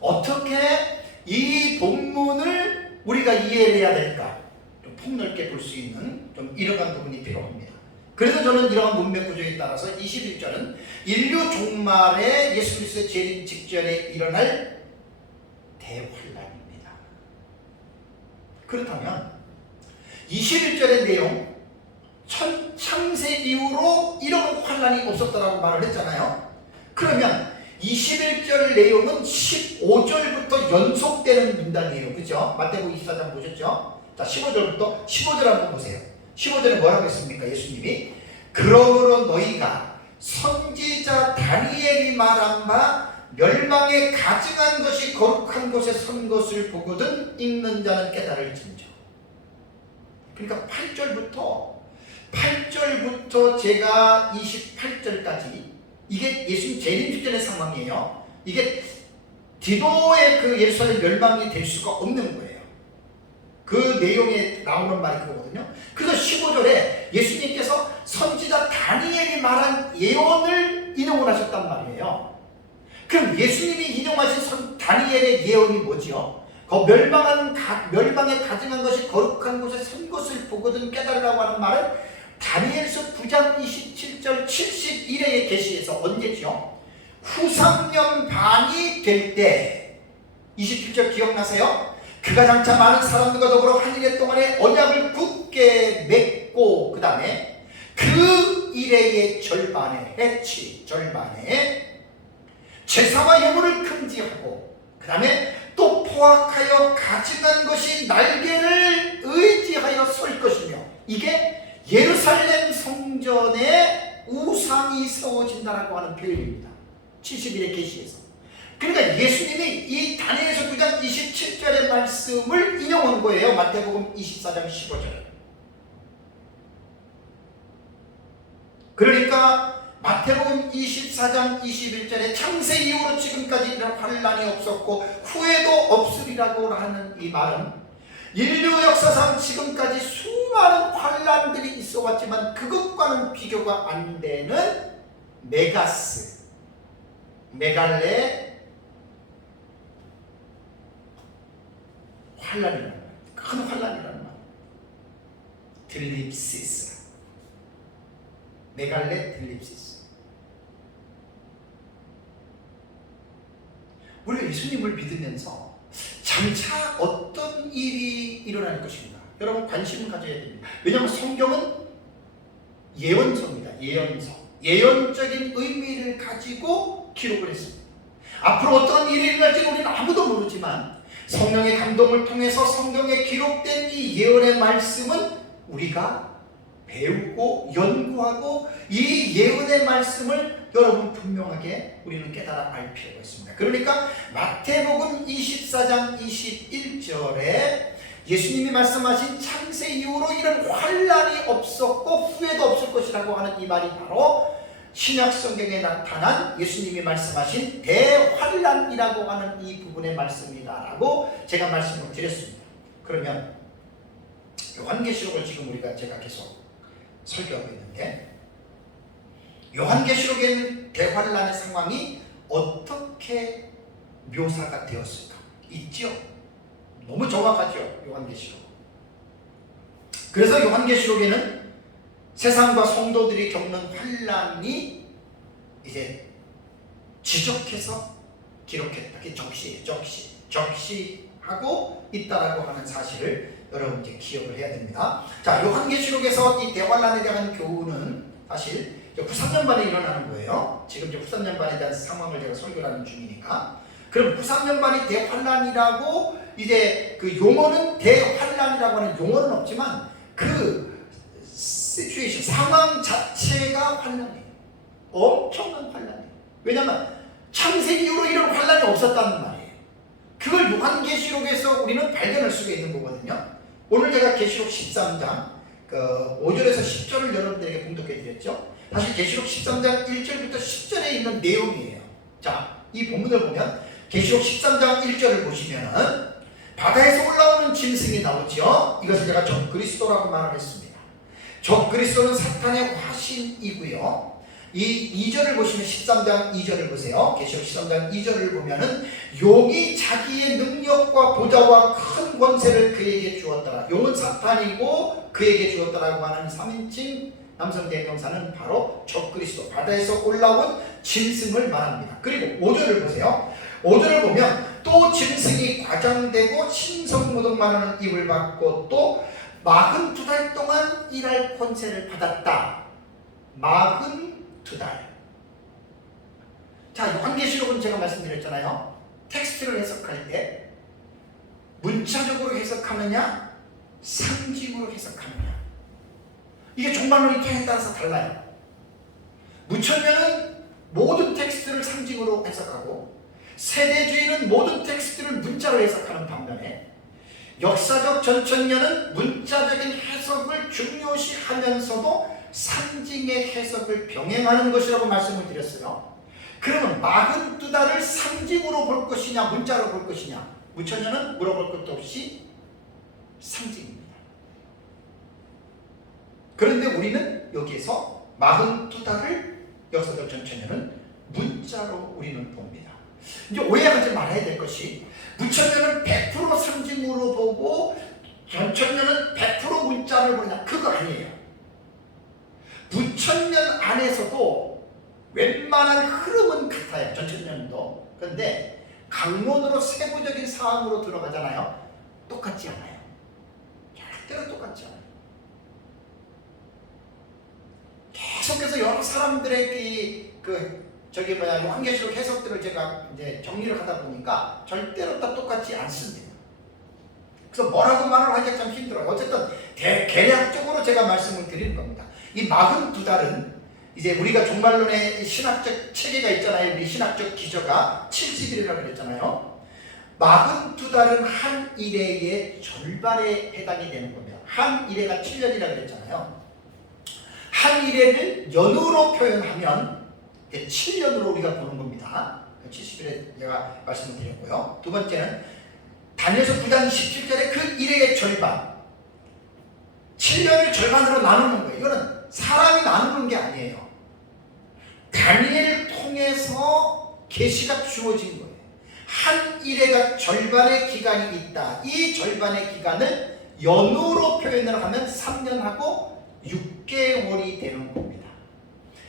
어떻게 이 본문을 우리가 이해를 해야 될까? 좀 폭넓게 볼 수 있는 좀 이러한 부분이 필요합니다. 그래서 저는 이러한 문맥 구조에 따라서 21절은 인류 종말에 예수 그리스도의 재림 직전에 일어날 대환란입니다. 그렇다면 21절의 내용 창세 이후로 이런 환란이 없었다라고 말을 했잖아요. 그러면 21절 내용은 15절부터 연속되는 문단이에요. 그죠? 마태복음 24장 보셨죠? 자, 15절 한번 보세요. 15절에 뭐라고 했습니까? 예수님이 그러므로 너희가 선지자 다니엘이 말한 바 멸망에 가증한 것이 거룩한 곳에 선 것을 보거든 읽는 자는 깨달을진저. 그러니까 8절부터 제가 28절까지 이게 예수님 재림 직전의 상황이에요. 이게 디도의 그 예루살렘 멸망이 될 수가 없는 거예요. 그 내용에 나오는 말이 그거거든요. 그래서 15절에 예수님께서 선지자 다니엘이 말한 예언을 인용을 하셨단 말이에요. 그럼 예수님이 인용하신 다니엘의 예언이 뭐지요? 멸망에 가증한 것이 거룩한 곳에 선 것을 보거든 깨달으라고 하는 말은 다니엘서 9장 27절 71회의 계시에서 언제죠? 후삼년 반이 될 때 27절 기억나세요? 그가 장차 많은 사람들과 더불어 한 일의 동안에 언약을 굳게 맺고 그 다음에 그 일의 절반에 해치 절반에 제사와 예물을 금지하고 그 다음에 또 포악하여 가증한 것이 날개를 의지하여 설 것이며 이게 예루살렘 성전에 우상이 세워진다라고 하는 표현입니다. 71의 계시에서. 그러니까 예수님이 이 다니엘서 9장 27절의 말씀을 인용한 거예요. 마태복음 24장 15절. 그러니까 마태복음 24장 21절에 창세 이후로 지금까지 이런 환란이 없었고 후에도 없으리라고 하는 이 말은 인류 역사상 지금까지 수많은 환란들이 있어 왔지만 그것과는 비교가 안 되는 메갈레 환란이라는 말, 큰 환란이라는 말, 들립시스, 메갈레 들립시스. 우리가 예수님을 믿으면서 장차 어떤 일이 일어날 것인가 여러분 관심을 가져야 됩니다. 왜냐하면 성경은 예언서입니다. 예언적인 의미를 가지고 기록을 했습니다. 앞으로 어떤 일이 일어날지 우리는 아무도 모르지만 성령의 감동을 통해서 성경에 기록된 이 예언의 말씀은 우리가 배우고 연구하고 이 예언의 말씀을 여러분 분명하게 우리는 깨달아 알 필요가 있습니다. 그러니까 마태복음 24장 21절에 예수님이 말씀하신 창세 이후로 이런 환란이 없었고 후에도 없을 것이라고 하는 이 말이 바로 신약 성경에 나타난 예수님이 말씀하신 대환란이라고 하는 이 부분의 말씀이다라고 제가 말씀을 드렸습니다. 그러면 요한계시록을 지금 제가 계속 설교하고 있는데 요한계시록에는 대환란의 상황이 어떻게 묘사가 되었을까? 있죠? 너무 정확하죠? 요한계시록. 그래서 요한계시록에는 세상과 성도들이 겪는 환란이 이제 지적해서 기록했다. 그게 적시하고 있다라고 하는 사실을 여러분 이제 기억을 해야 됩니다. 자, 요한계시록에서 이 대환란에 대한 교훈은 사실 후삼년반에 일어나는 거예요. 지금 이제 후삼년반에 대한 상황을 제가 설교하는 중이니까. 그럼 후삼년반이 대환란이라고 이제 그 용어는 대환란이라고 하는 용어는 없지만 그 시츄에이션 상황 자체가 환란이에요. 엄청난 환란이에요. 왜냐하면 창세기 이후로 이런 환란이 없었다는 말이에요. 그걸 요한계시록에서 우리는 발견할 수가 있는 거거든요. 오늘 제가 계시록 13장 5절에서 10절을 여러분들에게 봉독해 드렸죠. 사실 계시록 13장 1절부터 10절에 있는 내용이에요. 자, 이 본문을 보면 계시록 13장 1절을 보시면은 바다에서 올라오는 짐승이 나오죠. 이것을 제가 적그리스도라고 말을 했습니다. 적그리스도는 사탄의 화신이고요. 이 2절을 보시면 13장 2절을 보세요. 계시록 13장 2절을 보면은 용이 자기의 능력과 보좌와 큰 권세를 그에게 주었더라. 용은 사탄이고 그에게 주었더라고 하는 3인칭 남성 대명사는 바로 적그리스도, 바다에서 올라온 짐승을 말합니다. 그리고 5절을 보세요. 5절을 보면 또 짐승이 과장되고 신성모독만하는 입을 받고 또 42달 동안 일할 권세를 받았다. 42달. 자, 요한계시록은 제가 말씀드렸잖아요. 텍스트를 해석할 때 문자적으로 해석하느냐 상징으로 해석하느냐, 이게 종말론의 통에 따라서 달라요. 무천년은 모든 텍스트를 상징으로 해석하고 세대주의는 모든 텍스트를 문자로 해석하는 반면에 역사적 전천년은 문자적인 해석을 중요시하면서도 상징의 해석을 병행하는 것이라고 말씀을 드렸어요. 그러면 42달을 상징으로 볼 것이냐 문자로 볼 것이냐, 무천년은 물어볼 것도 없이 상징입니다. 그런데 우리는 여기에서 42달을 역사적 전천년은 문자로 우리는 봅니다. 이제 오해하지 말아야 될 것이 무천년은 100% 상징으로 보고 전천년은 100% 문자를 보느냐, 그거 아니에요. 무천년 안에서도 웬만한 흐름은 같아요. 전천년도. 그런데 강론으로 세부적인 사항으로 들어가잖아요. 똑같지 않아요. 절대로 똑같지 않아요. 계속해서 여러 사람들의 요한계시록 해석들을 제가 이제 정리를 하다 보니까 절대로 다 똑같지 않습니다. 그래서 뭐라고 말을 하기가 참 힘들어요. 어쨌든 대략적으로 제가 말씀을 드리는 겁니다. 이 42달은 이제 우리가 종말론의 신학적 체계가 있잖아요. 우리 신학적 기저가 70일이라고 그랬잖아요. 42달은 한 일해의 절반에 해당이 되는 겁니다. 한 일해가 7년이라고 그랬잖아요. 한 일해를 연으로 표현하면 7년으로 우리가 보는 겁니다. 70일에 제가 말씀을 드렸고요. 두 번째는 다니엘서 9장 17절에 그 일해의 절반, 7년을 절반으로 나누는 거예요. 이거는 사람이 나누는 게 아니에요. 다니엘을 통해서 계시가 주어진 거예요. 한 일해가 절반의 기간이 있다. 이 절반의 기간을 연으로 표현을 하면 3년하고 6개월이 되는 겁니다.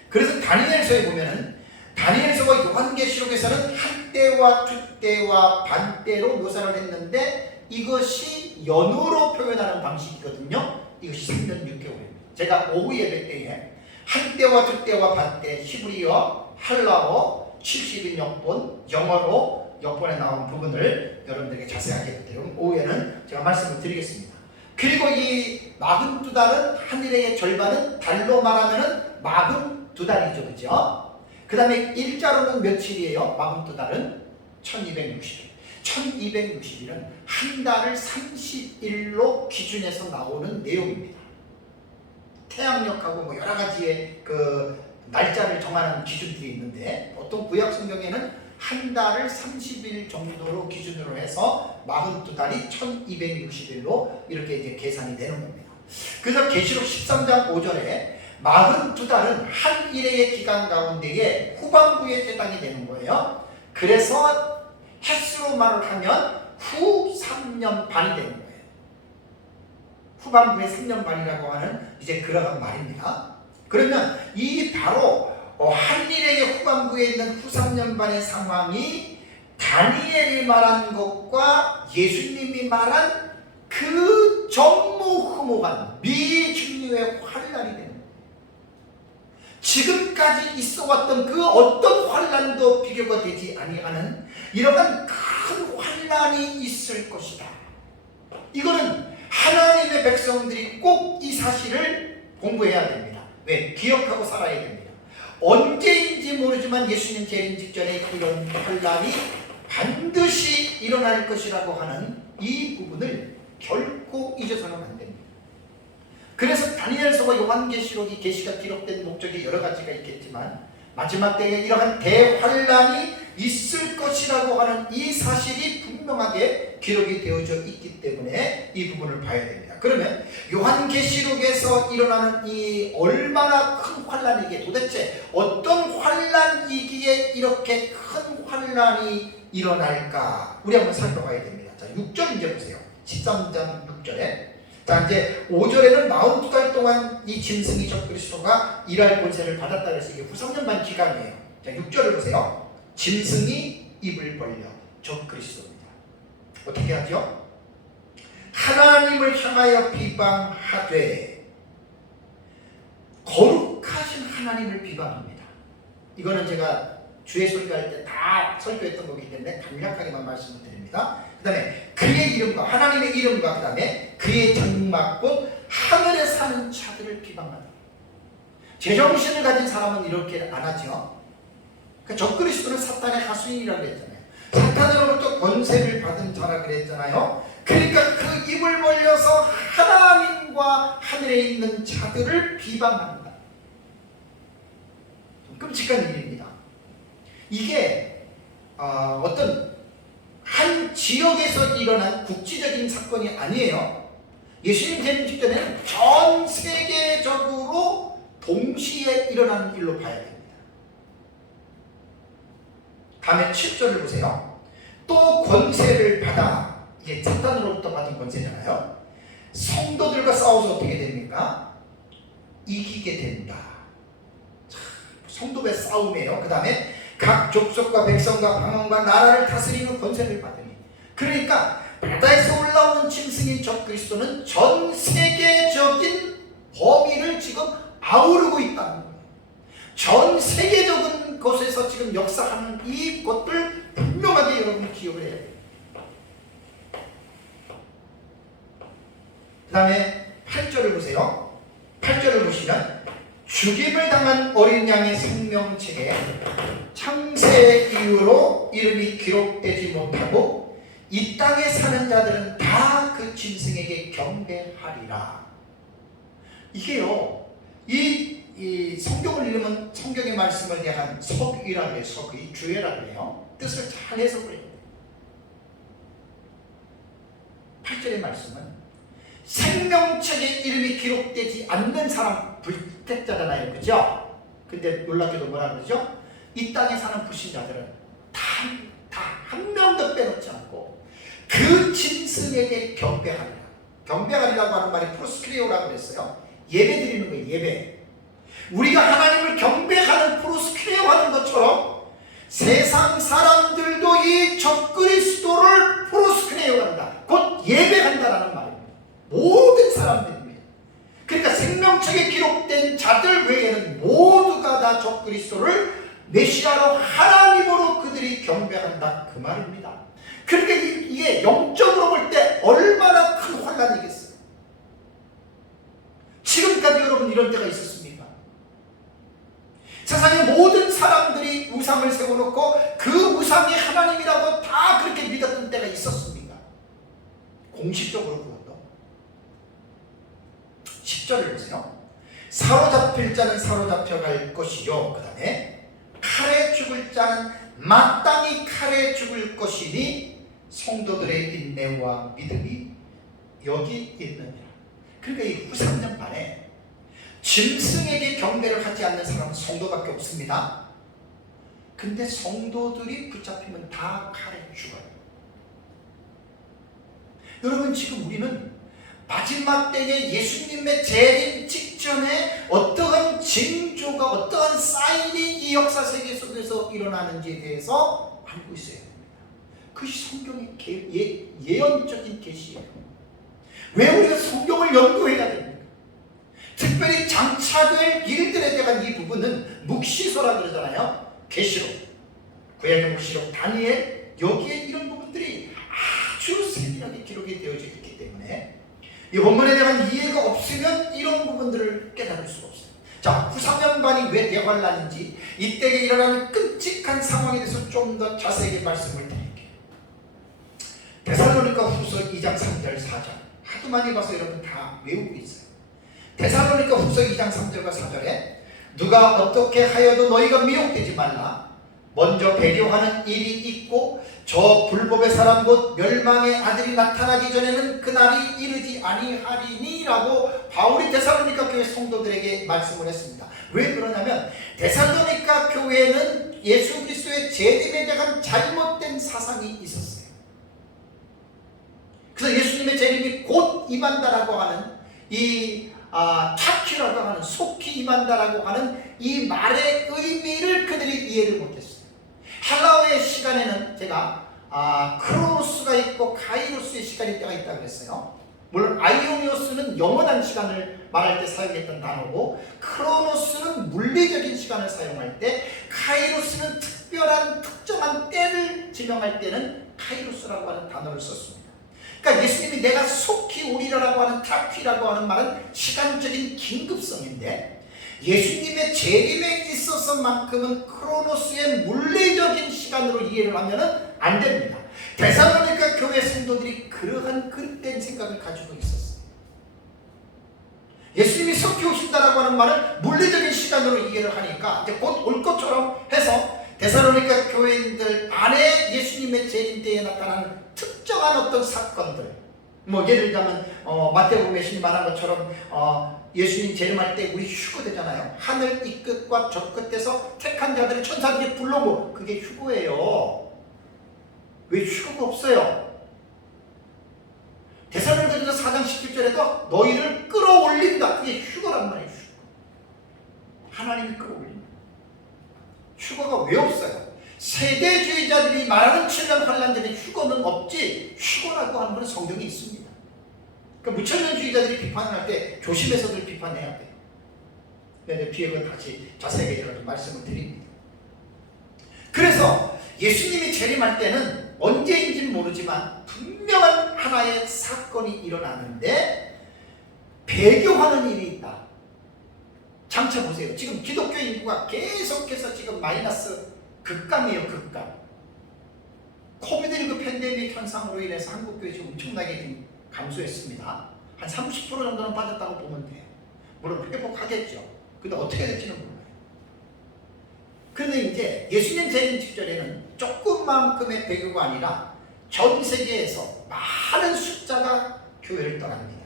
그래서 다니엘서에 보면은 다니엘서와 요한계시록에서는 한때와 두때와 반때로 묘사를 했는데 이것이 연으로 표현하는 방식이거든요. 이것이 3년 6개월입니다. 제가 오후 예배 때에 한때와 두때와 반때, 히브리어, 할라어, 70인 역본, 영어로 역본에 나온 부분을 여러분들에게 자세하게 드리면 오후에는 제가 말씀을 드리겠습니다. 그리고 이 42달은 한 일의 절반은 달로 말하면은 42달이죠. 그죠? 그 다음에 일자로는 며칠이에요? 42달은 1260일. 1260일은 한 달을 30일로 기준해서 나오는 내용입니다. 태양력하고 뭐 여러 가지의 그 날짜를 정하는 기준들이 있는데 보통 구약 성경에는 한 달을 30일 정도로 기준으로 해서 42달이 1260일로 이렇게 이제 계산이 되는 겁니다. 그래서 계시록 13장 5절에 42달은 한 일해의 기간 가운데에 후반부에 해당이 되는 거예요. 그래서 횟수로 말을 하면 후 3년 반이 되는 거예요. 후반부에 3년 반이라고 하는 이제 그러한 말입니다. 그러면 이 바로 한 일해의 후반부에 있는 후 3년 반의 상황이 다니엘이 말한 것과 예수님이 말한 그 전무후무한 미중류의 환란이 되는 거예요. 지금까지 있어왔던 그 어떤 환란도 비교가 되지 아니하는 이러한 큰 환란이 있을 것이다. 이거는 하나님의 백성들이 꼭 이 사실을 공부해야 됩니다. 왜? 기억하고 살아야 됩니다. 언제인지 모르지만 예수님 재림 직전에 이런 환란이 반드시 일어날 것이라고 하는 이 부분을 결코 잊어서는 안 됩니다. 그래서 다니엘서와 요한계시록이 계시가 기록된 목적이 여러 가지가 있겠지만 마지막 때에 이러한 대환란이 있을 것이라고 하는 이 사실이 분명하게 기록이 되어져 있기 때문에 이 부분을 봐야 됩니다. 그러면 요한계시록에서 일어나는 이 얼마나 큰 환란이기에 도대체 어떤 환란이기에 이렇게 큰 환란이 일어날까 우리 한번 살펴봐야 됩니다. 자, 6절 이제 보세요. 13장 6절에 자, 이제 5절에는 42달 동안 이 짐승이 적그리스도가 일할 권세를 받았다 그래서 이게 후 3년 반 기간이에요. 자, 6절을 보세요. 짐승이 입을 벌려 적그리스도입니다. 어떻게 하죠? 하나님을 향하여 비방하되 거룩하신 하나님을 비방합니다. 이거는 제가 주의 설교할 때 다 설교했던 거기 때문에 간략하게만 말씀을 드립니다. 그 다음에 그의 이름과 하나님의 이름과 그 다음에 그의 장막 곧 하늘에 사는 자들을 비방하다. 제정신을 가진 사람은 이렇게 안 하죠. 그러니까 적그리스도는 사탄의 하수인이라고 그랬잖아요. 사탄으로부터 권세를 받은 자라 그랬잖아요. 그러니까 그 입을 벌려서 하나님과 하늘에 있는 자들을 비방합니다. 끔찍한 일입니다. 이게 어떤 한 지역에서 일어난 국지적인 사건이 아니에요. 예수님 재림 직전에는 전 세계적으로 동시에 일어나는 일로 봐야 됩니다. 다음에 7절을 보세요. 또 권세를 받아, 이게 사탄으로부터 받은 권세잖아요. 성도들과 싸워서 어떻게 됩니까? 이기게 된다. 성도의 싸움이에요. 그 다음에 각 족속과 백성과 방언과 나라를 다스리는 권세를 받으니, 그러니까 바다에서 올라오는 짐승인 적그리스도는 전 세계적인 범위를 지금 아우르고 있다는 거예요. 전 세계적인 곳에서 지금 역사하는 이것들 분명하게 여러분이 기억을 해야 돼요. 그 다음에 8절을 보세요. 8절을 보시면 죽임을 당한 어린 양의 생명책에 창세 이후로 이름이 기록되지 못하고 이 땅에 사는 자들은 다 그 짐승에게 경배하리라. 이게요, 이 성경을 읽으면 성경의 말씀을 대한 서기라고 해요. 서기, 주예라고 해요. 뜻을 잘 해석을 해요. 8절의 말씀은 생명책에 이름이 기록되지 않는 사람, 불택자잖아요. 그죠? 근데 놀랍게도 뭐라 그러죠? 이 땅에 사는 불신자들은 다 한 명도 빼놓지 않고 그 짐승에게 경배하리라. 경배하리라고 하는 말이 프로스크리오라고 그랬어요. 예배 드리는 거예요. 예배. 우리가 하나님을 경배하는 프로스크리오 하는 것처럼 세상 사람들도 이 적그리스도를 프로스크리오 한다. 곧 예배한다라는 말입니다. 모든 사람들입니다. 그러니까 생명책에 기록된 자들 외에는 모두가 다 적그리스도를 메시아로 하나님으로 그들이 경배한다, 그 말입니다. 그러니까 이게 영적으로 볼 때 얼마나 큰 환란이겠어요. 지금까지 여러분 이런 때가 있었습니까? 세상의 모든 사람들이 우상을 세워놓고 그 우상이 하나님이라고 다 그렇게 믿었던 때가 있었습니까? 공식적으로 그것도. 10절을 보세요. 사로잡힐 자는 사로잡혀갈 것이요, 그 다음에 칼에 죽을 자는 마땅히 칼에 죽을 것이니 성도들의 인내와 믿음이 여기 있느니라. 그러니까 이 후삼년 반에 짐승에게 경배를 하지 않는 사람은 성도밖에 없습니다. 근데 성도들이 붙잡히면 다 칼에 죽어요. 여러분, 지금 우리는 마지막 때에 예수님의 재림 직전에 어떠한 징조가, 어떠한 사인이 이 역사 세계 속에서 일어나는지에 대해서 알고 있어야 됩니다. 그것이 성경의 예언적인 계시예요. 왜 우리가 성경을 연구해야 됩니까? 특별히 장차될 일들에 대한 이 부분은 묵시소라 그러잖아요. 계시록, 구약의 묵시록, 다니엘, 여기에 이런 부분들이 아주 세밀하게 기록이 되어져 있기 때문에 이 원문에 대한 이해가 없으면 이런 부분들을 깨달을 수가 없어요. 자, 후삼년반이 왜 대환란인지, 이때에 일어나는 끔찍한 상황에 대해서 좀 더 자세하게 말씀을 드릴게요. 데살로니가 후서 2장 3절 4절 하도 많이 봐서 여러분 다 외우고 있어요. 데살로니가 후서 2장 3절과 4절에 누가 어떻게 하여도 너희가 미혹되지 말라. 먼저 배교하는 일이 있고 저 불법의 사람 곧 멸망의 아들이 나타나기 전에는 그날이 이르지 아니하리니라고 바울이 데살로니가 교회 성도들에게 말씀을 했습니다. 왜 그러냐면 데살로니가 교회는 예수 그리스도의 재림에 대한 잘못된 사상이 있었어요. 그래서 예수님의 재림이 곧 임한다라고 하는 이 차키라고 하는, 속히 임한다라고 하는 이 말의 의미를 그들이 이해를 못했어요. 헬라어의 시간에는 제가 크로노스가 있고 카이로스의 시간이 때가 있다고 그랬어요. 물론 아이오니오스는 영원한 시간을 말할 때 사용했던 단어고, 크로노스는 물리적인 시간을 사용할 때, 카이로스는 특별한 특정한 때를 지명할 때는 카이로스라고 하는 단어를 썼습니다. 그러니까 예수님이 내가 속히 오리라고 하는 타퀴라고 하는 말은 시간적인 긴급성인데, 예수님의 재림에 있어서만큼은 크로노스의 물리적인 시간으로 이해를 하면 안 됩니다. 데살로니가 교회 성도들이 그러한 그릇된 생각을 가지고 있었어요. 예수님이 속히 오신다라고 하는 말은 물리적인 시간으로 이해를 하니까 이제 곧 올 것처럼 해서 데살로니가 교회인들 안에 예수님의 재림 때에 나타나는 특정한 어떤 사건들, 뭐 예를 들자면 마태복음 예수님 말한 것처럼 예수님 재림할 때 우리 휴거되잖아요. 하늘 이 끝과 저 끝에서 택한 자들을 천사들이 불러모, 그게 휴거예요. 왜 휴거가 없어요? 데살로니가서 4장 17절에도 너희를 끌어올린다, 그게 휴거란 말이에요. 휴거. 하나님이 끌어올린다. 휴거가 왜 없어요? 세대주의자들이 말하는 7년 환란전에 휴거는 없지, 휴거라고 하는 건 성경에 있습니다. 그러니까 무천년주의자들이 비판을 할 때 조심해서들 비판해야 돼요. 네, 뒤에 그 다시 자세하게 제가 좀 말씀을 드립니다. 그래서 예수님이 재림할 때는 언제인지는 모르지만 분명한 하나의 사건이 일어나는데 배교하는 일이 있다. 장차 보세요. 지금 기독교 인구가 계속해서 지금 마이너스 극감이에요. 극감. 코비드19 팬데믹 현상으로 인해서 한국교회 지금 엄청나게 지금 감소했습니다. 한 30% 정도는 빠졌다고 보면 돼요. 물론 회복하겠죠. 근데 어떻게 될지는 몰라요. 그런데 이제 예수님 재림 직전에는 조금만큼의 배교가 아니라 전 세계에서 많은 숫자가 교회를 떠납니다.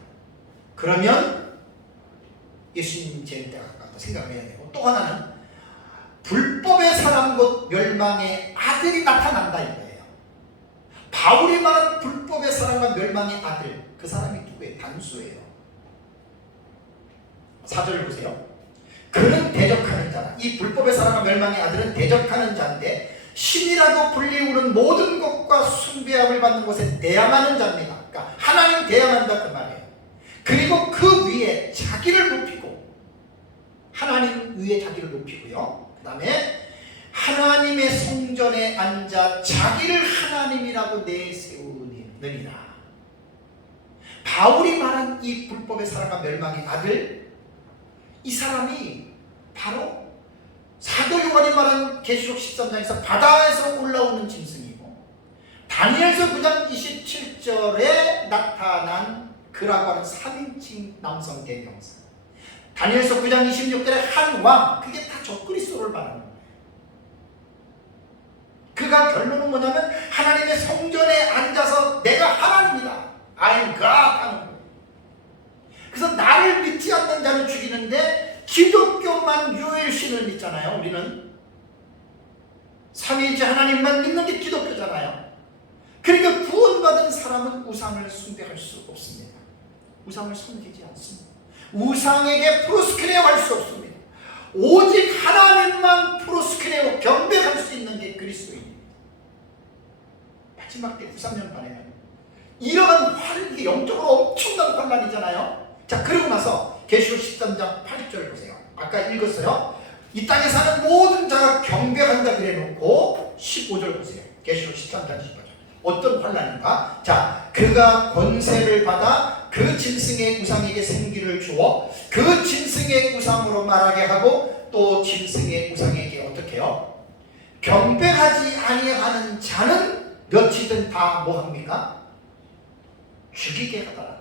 그러면 예수님 재림 때가 가깝다 생각을 해야 되고, 또 하나는 불법의 사람 곧 멸망의 아들이 나타난다 이거예요. 바울이 말한 불법의 사람과 멸망의 아들, 그 사람이 누구예요? 단수예요. 4절을 보세요. 그는 대적하는 자다. 이 불법의 사람과 멸망의 아들은 대적하는 자인데 신이라고 불리우는 모든 것과 숭배함을 받는 곳에 대항하는 자입니다. 그러니까 하나님 대항한다 그 말이에요. 그리고 그 위에 자기를 높이고, 하나님 위에 자기를 높이고요. 그 다음에 하나님의 성전에 앉아 자기를 하나님이라고 내세우느니라. 바울이 말한 이 불법의 사람과 멸망의 아들, 이 사람이 바로 사도 요한이 말한 계시록 13장에서 바다에서 올라오는 짐승이고, 다니엘서 9장 27절에 나타난 그라고 하는 3인칭 남성 대명사, 다니엘서 9장 26절에 한 왕, 그게 다 적그리스도를 말하는 거예요. 그가 결론은 뭐냐면 하나님의 성전에 앉아서 내가 하나님이다, I'm God 하는 거예요. 그래서 나를 믿지 않는 자는 죽이는데 기독교만 유일신을 믿잖아요. 우리는 삼위일체 하나님만 믿는 게 기독교잖아요. 그러니까 구원받은 사람은 우상을 숭배할 수 없습니다. 우상을 섬기지 않습니다. 우상에게 프로스크레어 할 수 없습니다. 오직 하나님만 프로스크레어 경배할 수 있는 게 그리스도입니다. 마지막 때 93년 반에는 이러한 환란이 영적으로 엄청난 환란이잖아요. 자, 그러고 나서 계시록 13장 8절 보세요. 아까 읽었어요. 이 땅에 사는 모든 자가 경배한다 그래놓고 15절 보세요. 계시록 13장 15절. 어떤 환란인가? 자, 그가 권세를 받아 그 짐승의 우상에게 생기를 주어 그 짐승의 우상으로 말하게 하고, 또 짐승의 우상에게 어떻게 해요? 경배하지 아니하는 자는 몇이든 다 뭐합니까? 죽이게 하더라.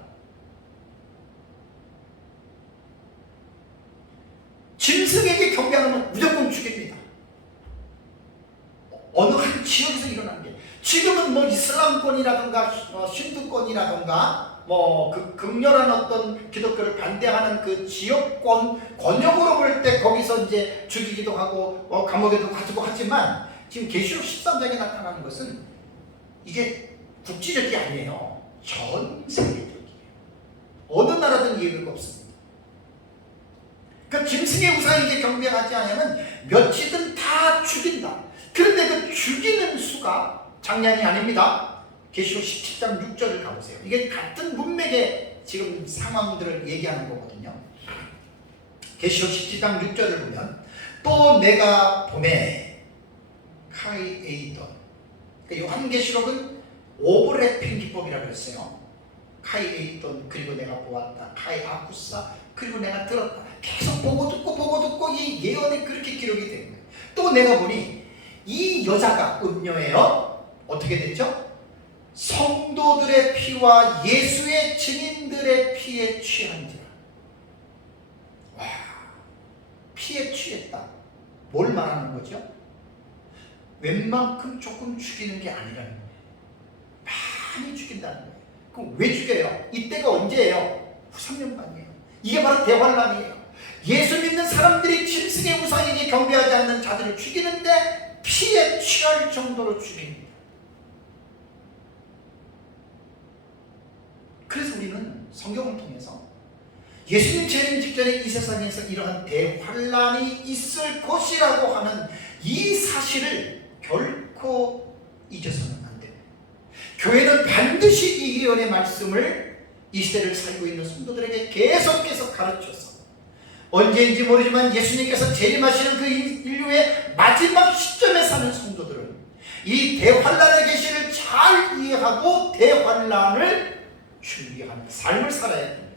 짐승에게 경배하면 무조건 죽입니다. 어느 한 지역에서 일어난 게, 지금은 뭐 이슬람권이라든가 신두권이라든가 그 극렬한 어떤 기독교를 반대하는 그 지역권 권역으로 볼 때 거기서 이제 죽이기도 하고 감옥에도 가두고 하지만, 지금 계시록 13장에 나타나는 것은 이게 국지적이 아니에요. 전 세계적이에요. 어느 나라든 예외가 없습니다. 그러니까 짐승의 우상에게 경배하지 않으면 몇이든 다 죽인다. 그런데 그 죽이는 수가 장난이 아닙니다. 계시록 17장 6절을 가보세요. 이게 같은 문맥의 지금 상황들을 얘기하는 거거든요. 계시록 17장 6절을 보면, 또 내가 봄에 카이에이던, 그러니까 요한계시록은 오버래핑 기법이라고 그랬어요. 카이에이던, 그리고 내가 보았다. 카이아쿠사, 그리고 내가 들었다. 계속 보고 듣고 이 예언이 그렇게 기록이 되는 거예요. 또 내가 보니 이 여자가 음녀예요. 어떻게 됐죠? 성도들의 피와 예수의 증인들의 피에 취한지라. 와, 피에 취했다. 뭘 말하는 거죠? 웬만큼 조금 죽이는 게 아니라는 거예요. 많이 죽인다는 거예요. 그럼 왜 죽여요? 이때가 언제예요? 후3년반이에요. 이게 바로 대환란이에요. 예수 믿는 사람들이 짐승의 우상에게 경배하지 않는 자들을 죽이는데 피에 취할 정도로 죽입니다. 그래서 우리는 성경을 통해서 예수님 재림 직전에 이 세상에서 이러한 대환란이 있을 것이라고 하는 이 사실을 결코 잊어서는 안 됩니다. 교회는 반드시 이 예언의 말씀을 이 시대를 살고 있는 성도들에게 계속해서 가르쳐서 언제인지 모르지만 예수님께서 재림하시는 그 인류의 마지막 시점에 사는 성도들은 이 대환란의 계시를 잘 이해하고 대환란을 준비하는 삶을 살아야 됩니다.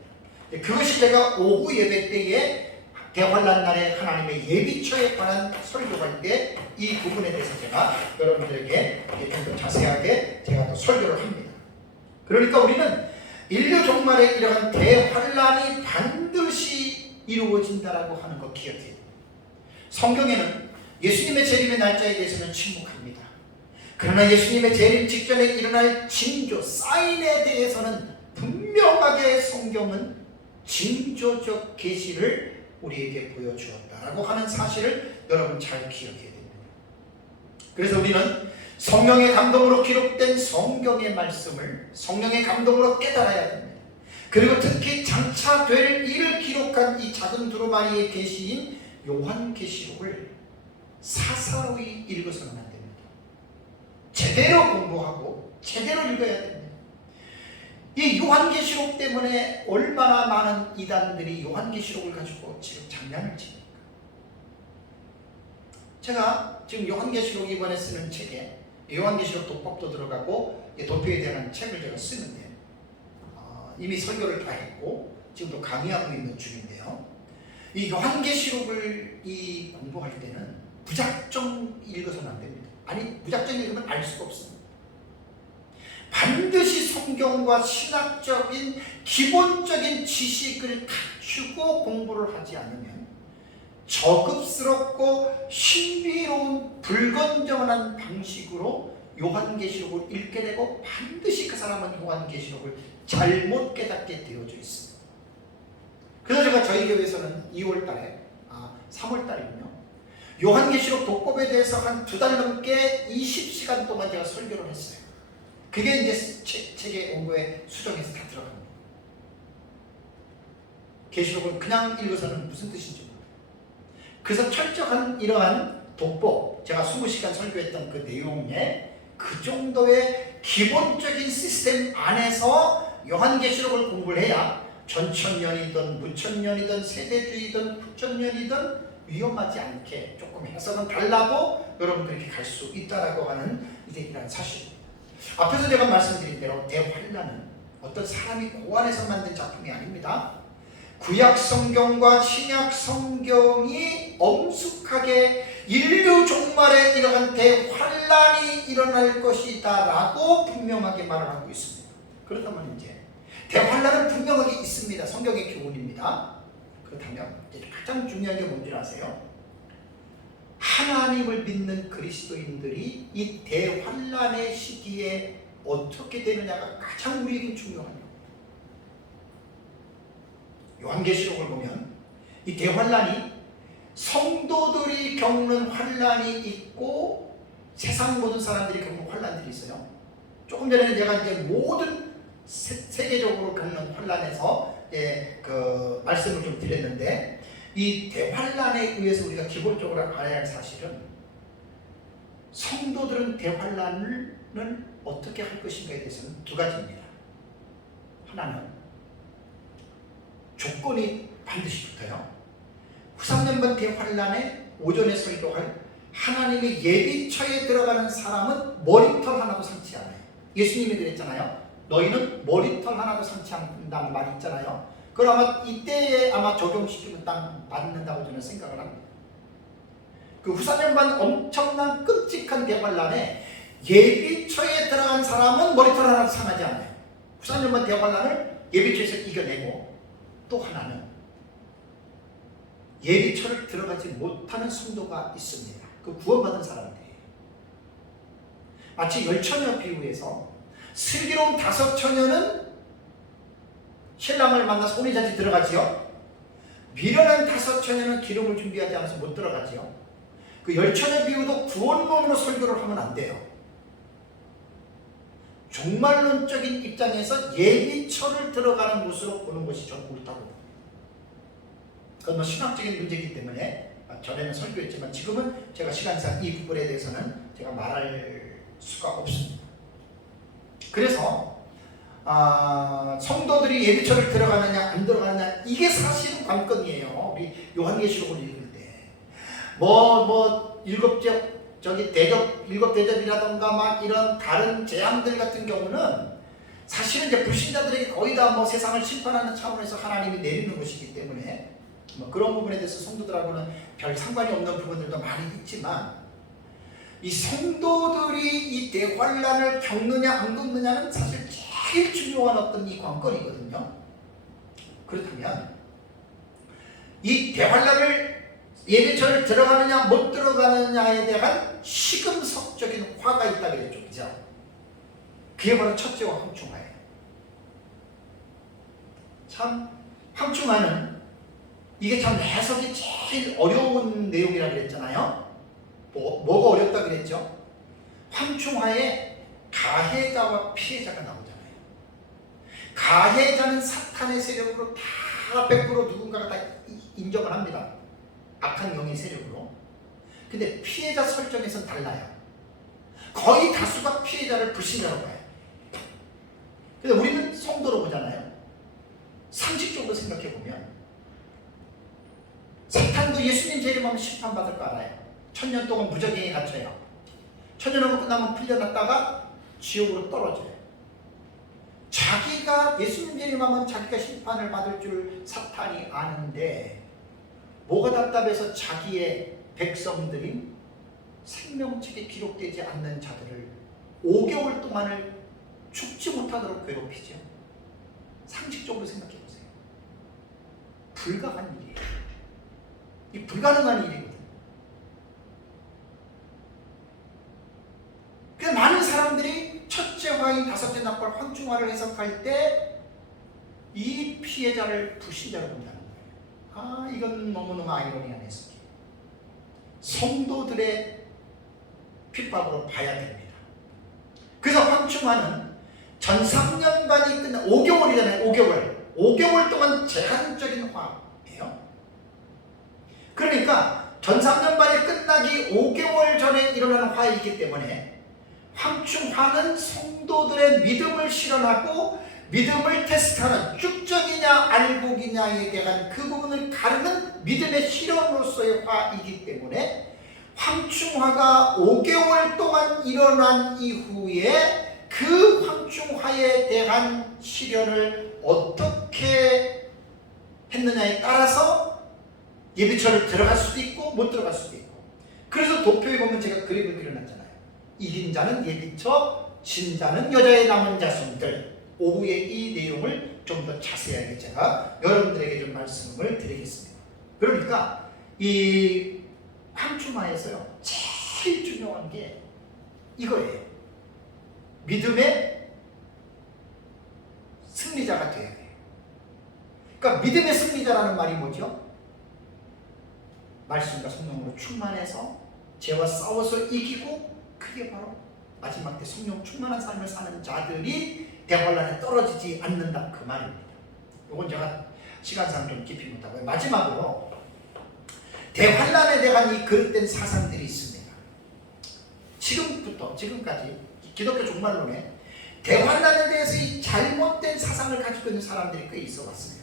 그것이 제가 오후 예배 때에 대환란 날에 하나님의 예비처에 관한 설교할 때 이 부분에 대해서 제가 여러분들에게 좀 더 자세하게 제가 또 설교를 합니다. 그러니까 우리는 인류 종말에 이러한 대환란이 반드시 이루어진다라고 하는 거 기억해야 됩니다. 성경에는 예수님의 재림의 날짜에 대해서는 침묵합니다. 그러나 예수님의 재림 직전에 일어날 징조, 사인에 대해서는 분명하게 성경은 징조적 계시를 우리에게 보여주었다라고 하는 사실을 여러분 잘 기억해야 됩니다. 그래서 우리는 성령의 감동으로 기록된 성경의 말씀을 성령의 감동으로 깨달아야 됩니다. 그리고 특히 장차 될 일을 기록한 이 작은 두루마리의 계시인 요한계시록을 사사로이 읽어서는 안 됩니다. 제대로 공부하고 제대로 읽어야 됩니다. 이 요한계시록 때문에 얼마나 많은 이단들이 요한계시록을 가지고 지금 장난을 칩니까? 제가 지금 요한계시록 이번에 쓰는 책에 요한계시록 독법도 들어가고 도표에 대한 책을 제가 쓰는데 이미 설교를 다 했고 지금도 강의하고 있는 중인데요. 이 요한계시록을 공부할 때는 무작정 읽어서는 안 됩니다. 아니 무작정 읽으면 알 수가 없습니다. 반드시 성경과 신학적인 기본적인 지식을 갖추고 공부를 하지 않으면 저급스럽고 신비로운 불건전한 방식으로 요한계시록을 읽게 되고 반드시 그 사람은 요한계시록을 잘못 깨닫게 되어져 있습니다. 그래서 제가 저희 교회에서는 2월달에 3월달이군요. 요한계시록 독법에 대해서 한 2달 넘게 20시간 동안 제가 설교를 했어요. 그게 이제 책의 원고에 수정해서 다 들어갑니다. 계시록을 그냥 읽어서는 무슨 뜻인지 모르겠어요. 그래서 철저한 이러한 독법, 제가 20시간 설교했던 그 내용에 그 정도의 기본적인 시스템 안에서 요한계시록을 공부를 해야 전천년이든 무천년이든 세대주의든 후천년이든 위험하지 않게 조금 해석은 달라도 여러분들에게 갈 수 있다라고 하는 이제 이런 사실입니다. 앞에서 제가 말씀드린 대로 대환란은 어떤 사람이 고안해서 만든 작품이 아닙니다. 구약 성경과 신약 성경이 엄숙하게 인류 종말에 이러한 대환란이 일어날 것이다 라고 분명하게 말을 하고 있습니다. 그렇다면 이제 대환란은 분명하게 있습니다. 성경의 교훈입니다. 그렇다면 이제 가장 중요한 게 뭔지 아세요? 하나님을 믿는 그리스도인들이 이 대환란의 시기에 어떻게 되느냐가 가장 우리에게 중요합니다. 요한계시록을 보면 이 대환란이 성도들이 겪는 환란이 있고 세상 모든 사람들이 겪는 환란들이 있어요. 조금 전에는 제가 이제 모든 세계적으로 겪는 환란에서 그 말씀을 좀 드렸는데 이 대환란에 의해서 우리가 기본적으로 알아야 할 사실은 성도들은 대환란을 어떻게 할 것인가에 대해서는 두 가지입니다. 하나는 조건이 반드시 붙어요. 후3년반 대환란에 오전에 설교할 하나님의 예비처에 들어가는 사람은 머리털 하나도 상치 않아요. 예수님이 그랬잖아요. 너희는 머리털 하나도 상치 않는다는 말이 있잖아요. 그걸 아마 이때에 아마 적용시키면 딱 맞는다고 저는 생각을 합니다. 그 후3년반 엄청난 끔찍한 대환란에 예비처에 들어간 사람은 머리털 하나도 상하지 않아요. 후3년반 대환란을 예비처에서 이겨내고 또 하나는 예비처를 들어가지 못하는 성도가 있습니다. 그 구원받은 사람들이에요. 마치 열처녀 비유에서 슬기로운 5처녀는 신랑을 만나서 혼인잔치 들어가지요. 미련한 5처녀는 기름을 준비하지 않아서 못 들어가지요. 그 10처녀 비유도 구원론으로 설교를 하면 안 돼요. 종말론적인 입장에서 예비처를 들어가는 것으로 보는 것이 좀 옳다고. 그건 뭐 신학적인 문제이기 때문에 전에는 설교했지만 지금은 제가 시간상 이 부분에 대해서는 제가 말할 수가 없습니다. 그래서 성도들이 예비처를 들어가느냐 안 들어가느냐 이게 사실은 관건이에요. 우리 요한계시록을 읽을 때 일곱 대접이라던가 막 이런 다른 재앙들 같은 경우는 사실은 이제 불신자들에게 거의 다 뭐 세상을 심판하는 차원에서 하나님이 내리는 것이기 때문에 뭐 그런 부분에 대해서 성도들하고는 별 상관이 없는 부분들도 많이 있지만, 이 성도들이 이 대환란을 겪느냐 안 겪느냐는 사실 제일 중요한 어떤 이 관건이거든요. 그렇다면 이 대환란을 예배처를 들어가느냐 못 들어가느냐에 대한 시금석적인 화가 있다 그랬죠. 그죠? 그게 바로 첫째와 황충화예요. 참 황충화는 이게 참 해석이 제일 어려운 내용이라 그랬잖아요. 뭐가 어렵다 그랬죠? 황충화에 가해자와 피해자가 나오잖아요. 가해자는 사탄의 세력으로 다 100% 누군가가 다 인정을 합니다. 악한 영의 세력으로. 근데 피해자 설정에서는 달라요. 거의 다수가 피해자를 불신자로 봐요. 그래서 우리는 성도로 보잖아요. 상식적으로 생각해보면 사탄도 예수님 재림하면 심판받을 거 알아요. 1000년 동안 무적행에 갇혀요. 1000년하고 끝나면 풀려났다가 지옥으로 떨어져요. 자기가 예수님 재림하면 자기가 심판을 받을 줄 사탄이 아는데 뭐가 답답해서 자기의 백성들인 생명책에 기록되지 않는 자들을 5개월 동안을 죽지 못하도록 괴롭히죠. 상식적으로 생각해보세요. 불가한 일이에요. 이 불가능한 일이거든요. 그래서 많은 사람들이 첫째 화인 다섯째 나팔 황충화를 해석할 때 이 피해자를 불신자로 본다는 거예요. 이건 너무너무 아이러니한 해석이에요. 성도들의 핍박으로 봐야 됩니다. 그래서 황충화는 전상년간이 끝나 5개월이잖아요. 5개월 동안 제한적인 화예요. 그러니까 전상년반이 끝나기 5개월 전에 일어나는 화이기 때문에 황충화는 성도들의 믿음을 실현하고 믿음을 테스트하는 쭉적이냐 알곡이냐에 대한 그 부분을 가르는 믿음의 실현으로서의 화이기 때문에 황충화가 5개월 동안 일어난 이후에 그 황충화에 대한 실현을 어떻게 했느냐에 따라서 예비처를 들어갈 수도 있고 못 들어갈 수도 있고. 그래서 도표에 보면 제가 그림을 그려놨잖아요. 이긴 자는 예비처, 진 자는 여자의 남은 자손들. 오후에 이 내용을 좀 더 자세하게 제가 여러분들에게 좀 말씀을 드리겠습니다. 그러니까 이 황충화에서요 제일 중요한 게 이거예요. 믿음의 승리자가 돼야 돼요. 그러니까 믿음의 승리자라는 말이 뭐죠? 말씀과 성령으로 충만해서 죄와 싸워서 이기고, 그게 바로 마지막 때 성령 충만한 삶을 사는 자들이 대환란에 떨어지지 않는다, 그 말입니다. 이건 제가 시간상 좀 깊이 못하고요. 마지막으로 대환란에 대한 이 그릇된 사상들이 있습니다. 지금까지 기독교 종말론에 대환란에 대해서 이 잘못된 사상을 가지고 있는 사람들이 꽤 있어 왔어요.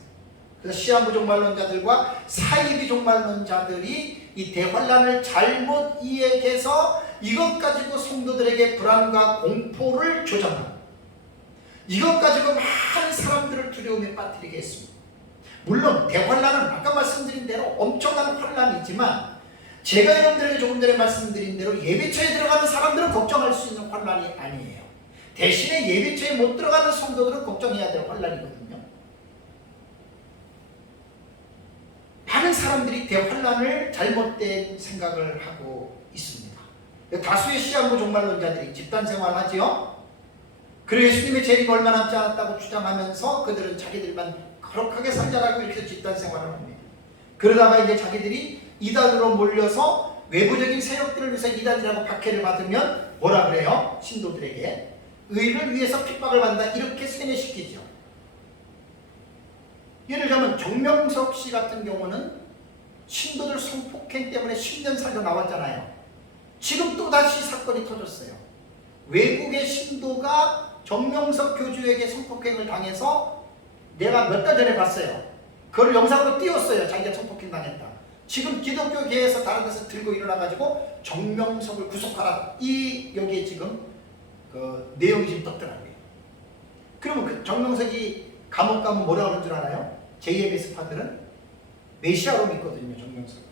그래서 시한부 종말론자들과 사이비 종말론자들이 이 대환란을 잘못 이해해서 이것 가지고 성도들에게 불안과 공포를 조장하고 이것 가지고 많은 사람들을 두려움에 빠뜨리게 했습니다. 물론 대환란은 아까 말씀드린 대로 엄청난 환란이지만 제가 여러분들에게 조금 전에 말씀드린 대로 예배처에 들어가는 사람들은 걱정할 수 있는 환란이 아니에요. 대신에 예배처에 못 들어가는 성도들은 걱정해야 될 환란이거든요. 많은 사람들이 대환란을 잘못된 생각을 하고 있습니다. 다수의 시한부 종말론자들이 집단생활 하지요. 그리고 예수님의 재림이 얼마 남지 않았다고 주장하면서 그들은 자기들만 거룩하게 살자라고 이렇게 집단 생활을 합니다. 그러다가 이제 자기들이 이단으로 몰려서 외부적인 세력들을 위해서 이단이라고 박해를 받으면 뭐라 그래요? 신도들에게 의를 위해서 핍박을 받는다 이렇게 세뇌시키죠. 예를 들면 정명석 씨 같은 경우는 신도들 성폭행 때문에 10년 살려 나왔잖아요. 지금 또다시 사건이 터졌어요. 외국의 신도가 정명석 교주에게 성폭행을 당해서 내가 몇 달 전에 봤어요. 그걸 영상으로 띄웠어요. 자기가 성폭행 당했다. 지금 기독교계에서 다른 데서 들고 일어나가지고 정명석을 구속하라. 여기에 지금 그 내용이 지금 떴더라고요. 그러면 그 정명석이 감옥 가면 뭐라고 그러는 줄 알아요? JMS파들은 메시아로 믿거든요. 정명석.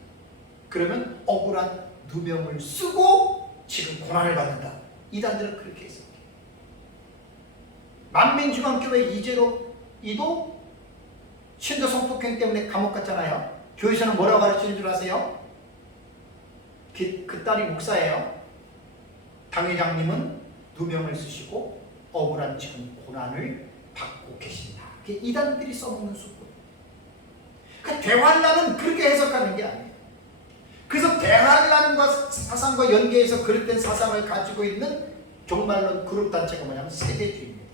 그러면 억울한 누명을 쓰고 지금 고난을 받는다. 이단들은 그렇게 했습니다. 만민중앙교회 이재로이도 신도 성폭행 때문에 감옥 갔잖아요. 교회에서는 뭐라고 가르치는 줄 아세요? 그 딸이 목사예요. 당회장님은 누명을 쓰시고 억울한 지금 고난을 받고 계신다. 그게 이단들이 써먹는 수법. 그 대환란은 그렇게 해석하는 게 아니에요. 그래서 대환란과 사상과 연계해서 그릇된 사상을 가지고 있는 종말론 그룹 단체가 뭐냐면 세대주의입니다.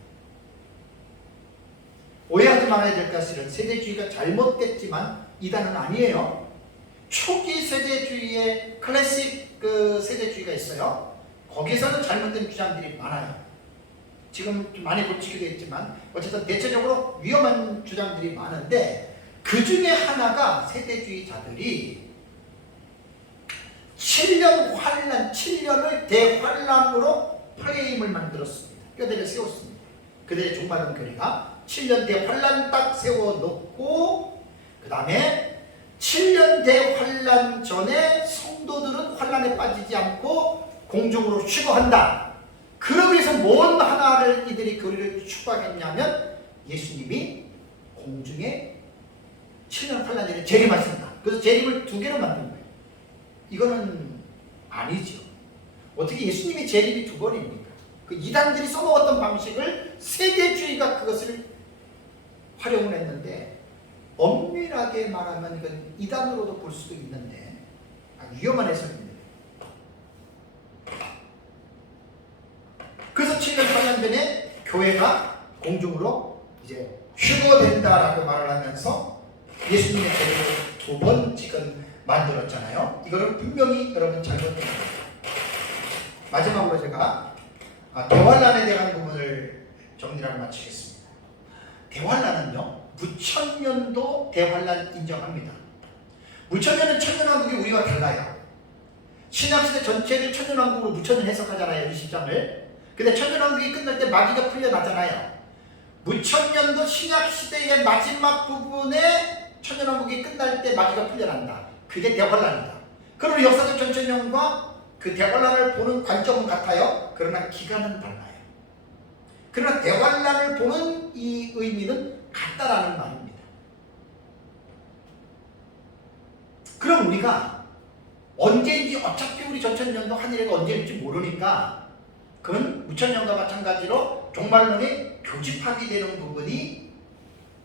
오해하지 말아야 될 것은 세대주의가 잘못됐지만 이단은 아니에요. 초기 세대주의의 클래식 세대주의가 있어요. 거기서는 잘못된 주장들이 많아요. 지금 좀 많이 고치기도 했지만 어쨌든 대체적으로 위험한 주장들이 많은데 그 중에 하나가 세대주의자들이 7년 환란, 7년을 대환란으로 프레임을 만들었습니다. 뼈대를 세웠습니다. 그들의 종말론 교리가 7년 대환란 딱 세워놓고 그 다음에 7년 대환란 전에 성도들은 환란에 빠지지 않고 공중으로 휴거한다. 그러기 위해서 뭔 하나를 이들이 교리를 추가했냐면 예수님이 공중에 7년 환란 전에 재림하신다. 그래서 재림을 2개로 만든 거예요. 이거는 아니죠. 어떻게 예수님이 재림이 2번입니까? 그 이단들이 써먹었던 방식을 세대주의가 그것을 활용을 했는데 엄밀하게 말하면 이건 이단으로도 볼 수도 있는데 위험한 해석입니다. 그래서 7년 8년 전에 교회가 공중으로 이제 휴거된다라고 말을 하면서 예수님의 재림을 2번 지금 만들었잖아요. 이거를 분명히 여러분 잘못된 거예요. 마지막으로 제가 대환란에 대한 부분을 정리하고 마치겠습니다. 대환란은요 무천년도 대환란 인정합니다. 무천년은 천년왕국이 우리와 달라요. 신약시대 전체를 천년왕국으로 무천년 해석하잖아요. 20장을. 근데 천년왕국이 끝날 때 마귀가 풀려나잖아요. 무천년도 신약시대의 마지막 부분에 천년왕국이 끝날 때 마귀가 풀려난다. 그게 대환란이다. 그러면 역사적 전천년과 그 대환란을 보는 관점은 같아요. 그러나 기간은 달라요. 그러나 대환란을 보는 이 의미는 같다라는 말입니다. 그럼 우리가 언제인지 어차피 우리 전천년도 한일회가 언제일지 모르니까 그건 무천년과 마찬가지로 종말론의 교집합이 되는 부분이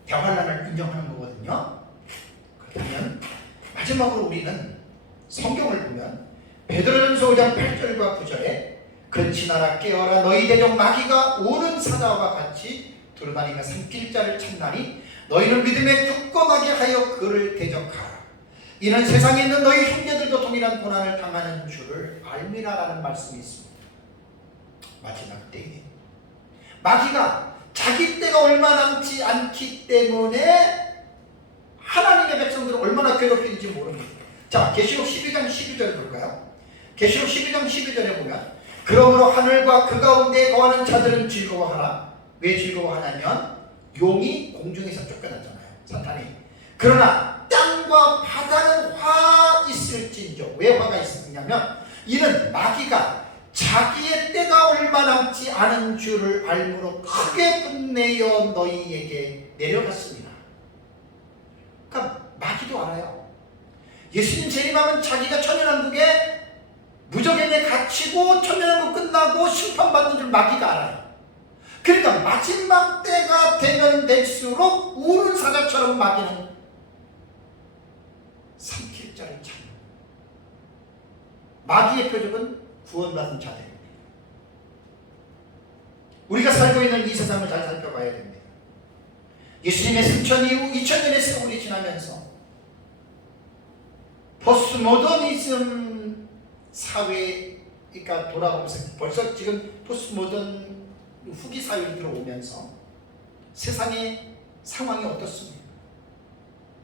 대환란을 인정하는 거거든요. 그렇다면 마지막으로 우리는 성경을 보면 베드로전서 5장 8절과 9절에 근친하라 깨어라 너희 대적 마귀가 오는 사자와 같이 두루다니며 삼킬 자를 찾나니 너희는 믿음에 굳건하게 하여 그를 대적하라. 이는 세상에 있는 너희 형제들도 동일한 고난을 당하는 줄을 알미라라는 말씀이 있습니다. 마지막 때에 마귀가 자기 때가 얼마 남지 않기 때문에 하나님의 백성들을 얼마나 괴롭히는지 모릅니다. 자, 계시록 12장 12절 볼까요? 계시록 12장 12절에 보면 그러므로 하늘과 그 가운데 거하는 자들은 즐거워하라. 왜 즐거워하냐면 용이 공중에서 쫓겨났잖아요. 사탄이. 그러나 땅과 바다는 화 있을진저. 왜 화가 있느냐면 이는 마귀가 자기의 때가 얼마 남지 않은 줄을 알므로 크게 분내어 너희에게 내려갔습니다. 그러니까 마귀도 알아요. 예수님 재림하면 자기가 천년왕국에 무적행에 갇히고 천년왕국 끝나고 심판받는 줄 마귀가 알아요. 그러니까 마지막 때가 되면 될수록 우는 사자처럼 마귀는 삼킬 자를 찾는, 마귀의 표적은 구원받은 자들입니다. 우리가 살고 있는 이 세상을 잘 살펴봐야 됩니다. 예수님의 승천 이후 2000년의 세월이 지나면서 포스트모더니즘 사회가 돌아오면서 벌써 지금 포스트모던 후기 사회로 들어오면서 세상의 상황이 어떻습니까?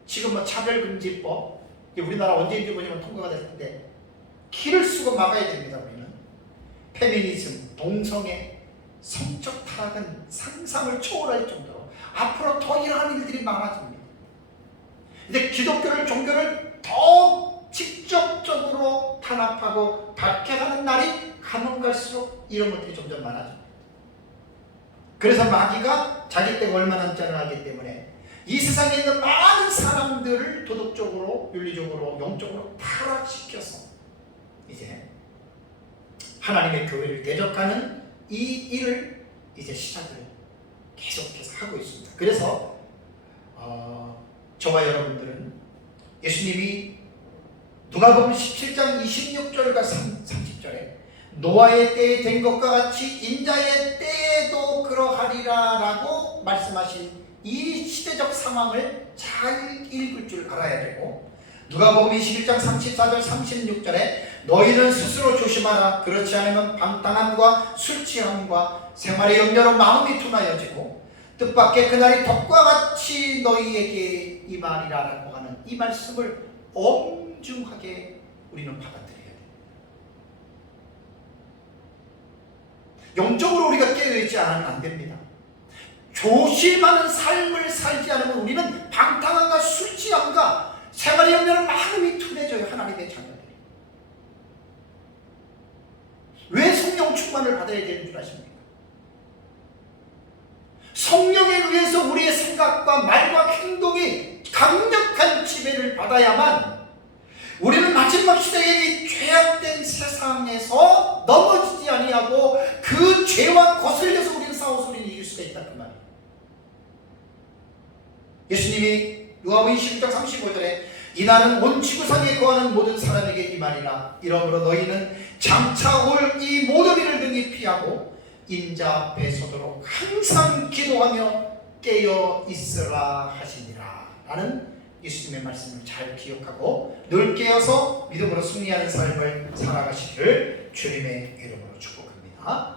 지금 뭐 차별금지법, 우리나라 언제인지 뭐냐면 통과가 될 텐데 길을 쓰고 막아야 됩니다. 우리는 페미니즘, 동성애, 성적 타락은 상상을 초월할 정도로 앞으로 더 이러한 일들이 많아집니다. 이제 기독교를, 종교를 더 직접적으로 탄압하고 박해하는 날이 가면 갈수록 이런 것들이 점점 많아집니다. 그래서 마귀가 자기 때가 얼마 남지 않을 알기 때문에 이 세상에 있는 많은 사람들을 도덕적으로, 윤리적으로, 영적으로 타락시켜서 이제 하나님의 교회를 대적하는 이 일을 이제 시작을 계속해서 하고 있습니다. 그래서 저와 여러분들은 예수님이 누가복음 17장 26절과 30절에 노아의 때에 된 것과 같이 인자의 때에도 그러하리라 라고 말씀하신 이 시대적 상황을 잘 읽을 줄 알아야 되고, 누가복음 21장 34절 36절에 너희는 스스로 조심하라. 그렇지 않으면 방탕함과 술 취함과 생활의 염려로 마음이 둔하여지고 뜻밖의 그날이 덕과 같이 너희에게 임하리라 라고 하는 이 말씀을 엄중하게 우리는 받아들여야 됩니다. 영적으로 우리가 깨어있지 않으면 안 됩니다. 조심하는 삶을 살지 않으면 우리는 방탕함과 술 취함과 생활의 염려로 마음이 둔해져요. 하나님의 자녀들이. 왜 성령 충만을 받아야 되는 줄 아십니까? 성령에 의해서 우리의 생각과 말과 행동이 강력한 지배를 받아야만 우리는 마지막 시대의 이 죄악된 세상에서 넘어지지 아니하고 그 죄와 거슬려서 우리는 싸워서리를 이길 수가 있다 그 말이에요. 예수님이 누가복음 16장 35절에 이날은 온 지구상에 거하는 모든 사람에게 임하리라. 이러므로 너희는 장차 올 이 모든 일을 등이 피하고 인자 앞에 서도록 항상 기도하며 깨어 있으라 하시니라 라는 예수님의 말씀을 잘 기억하고 늘 깨어서 믿음으로 승리하는 삶을 살아가시기를 주님의 이름으로 축복합니다.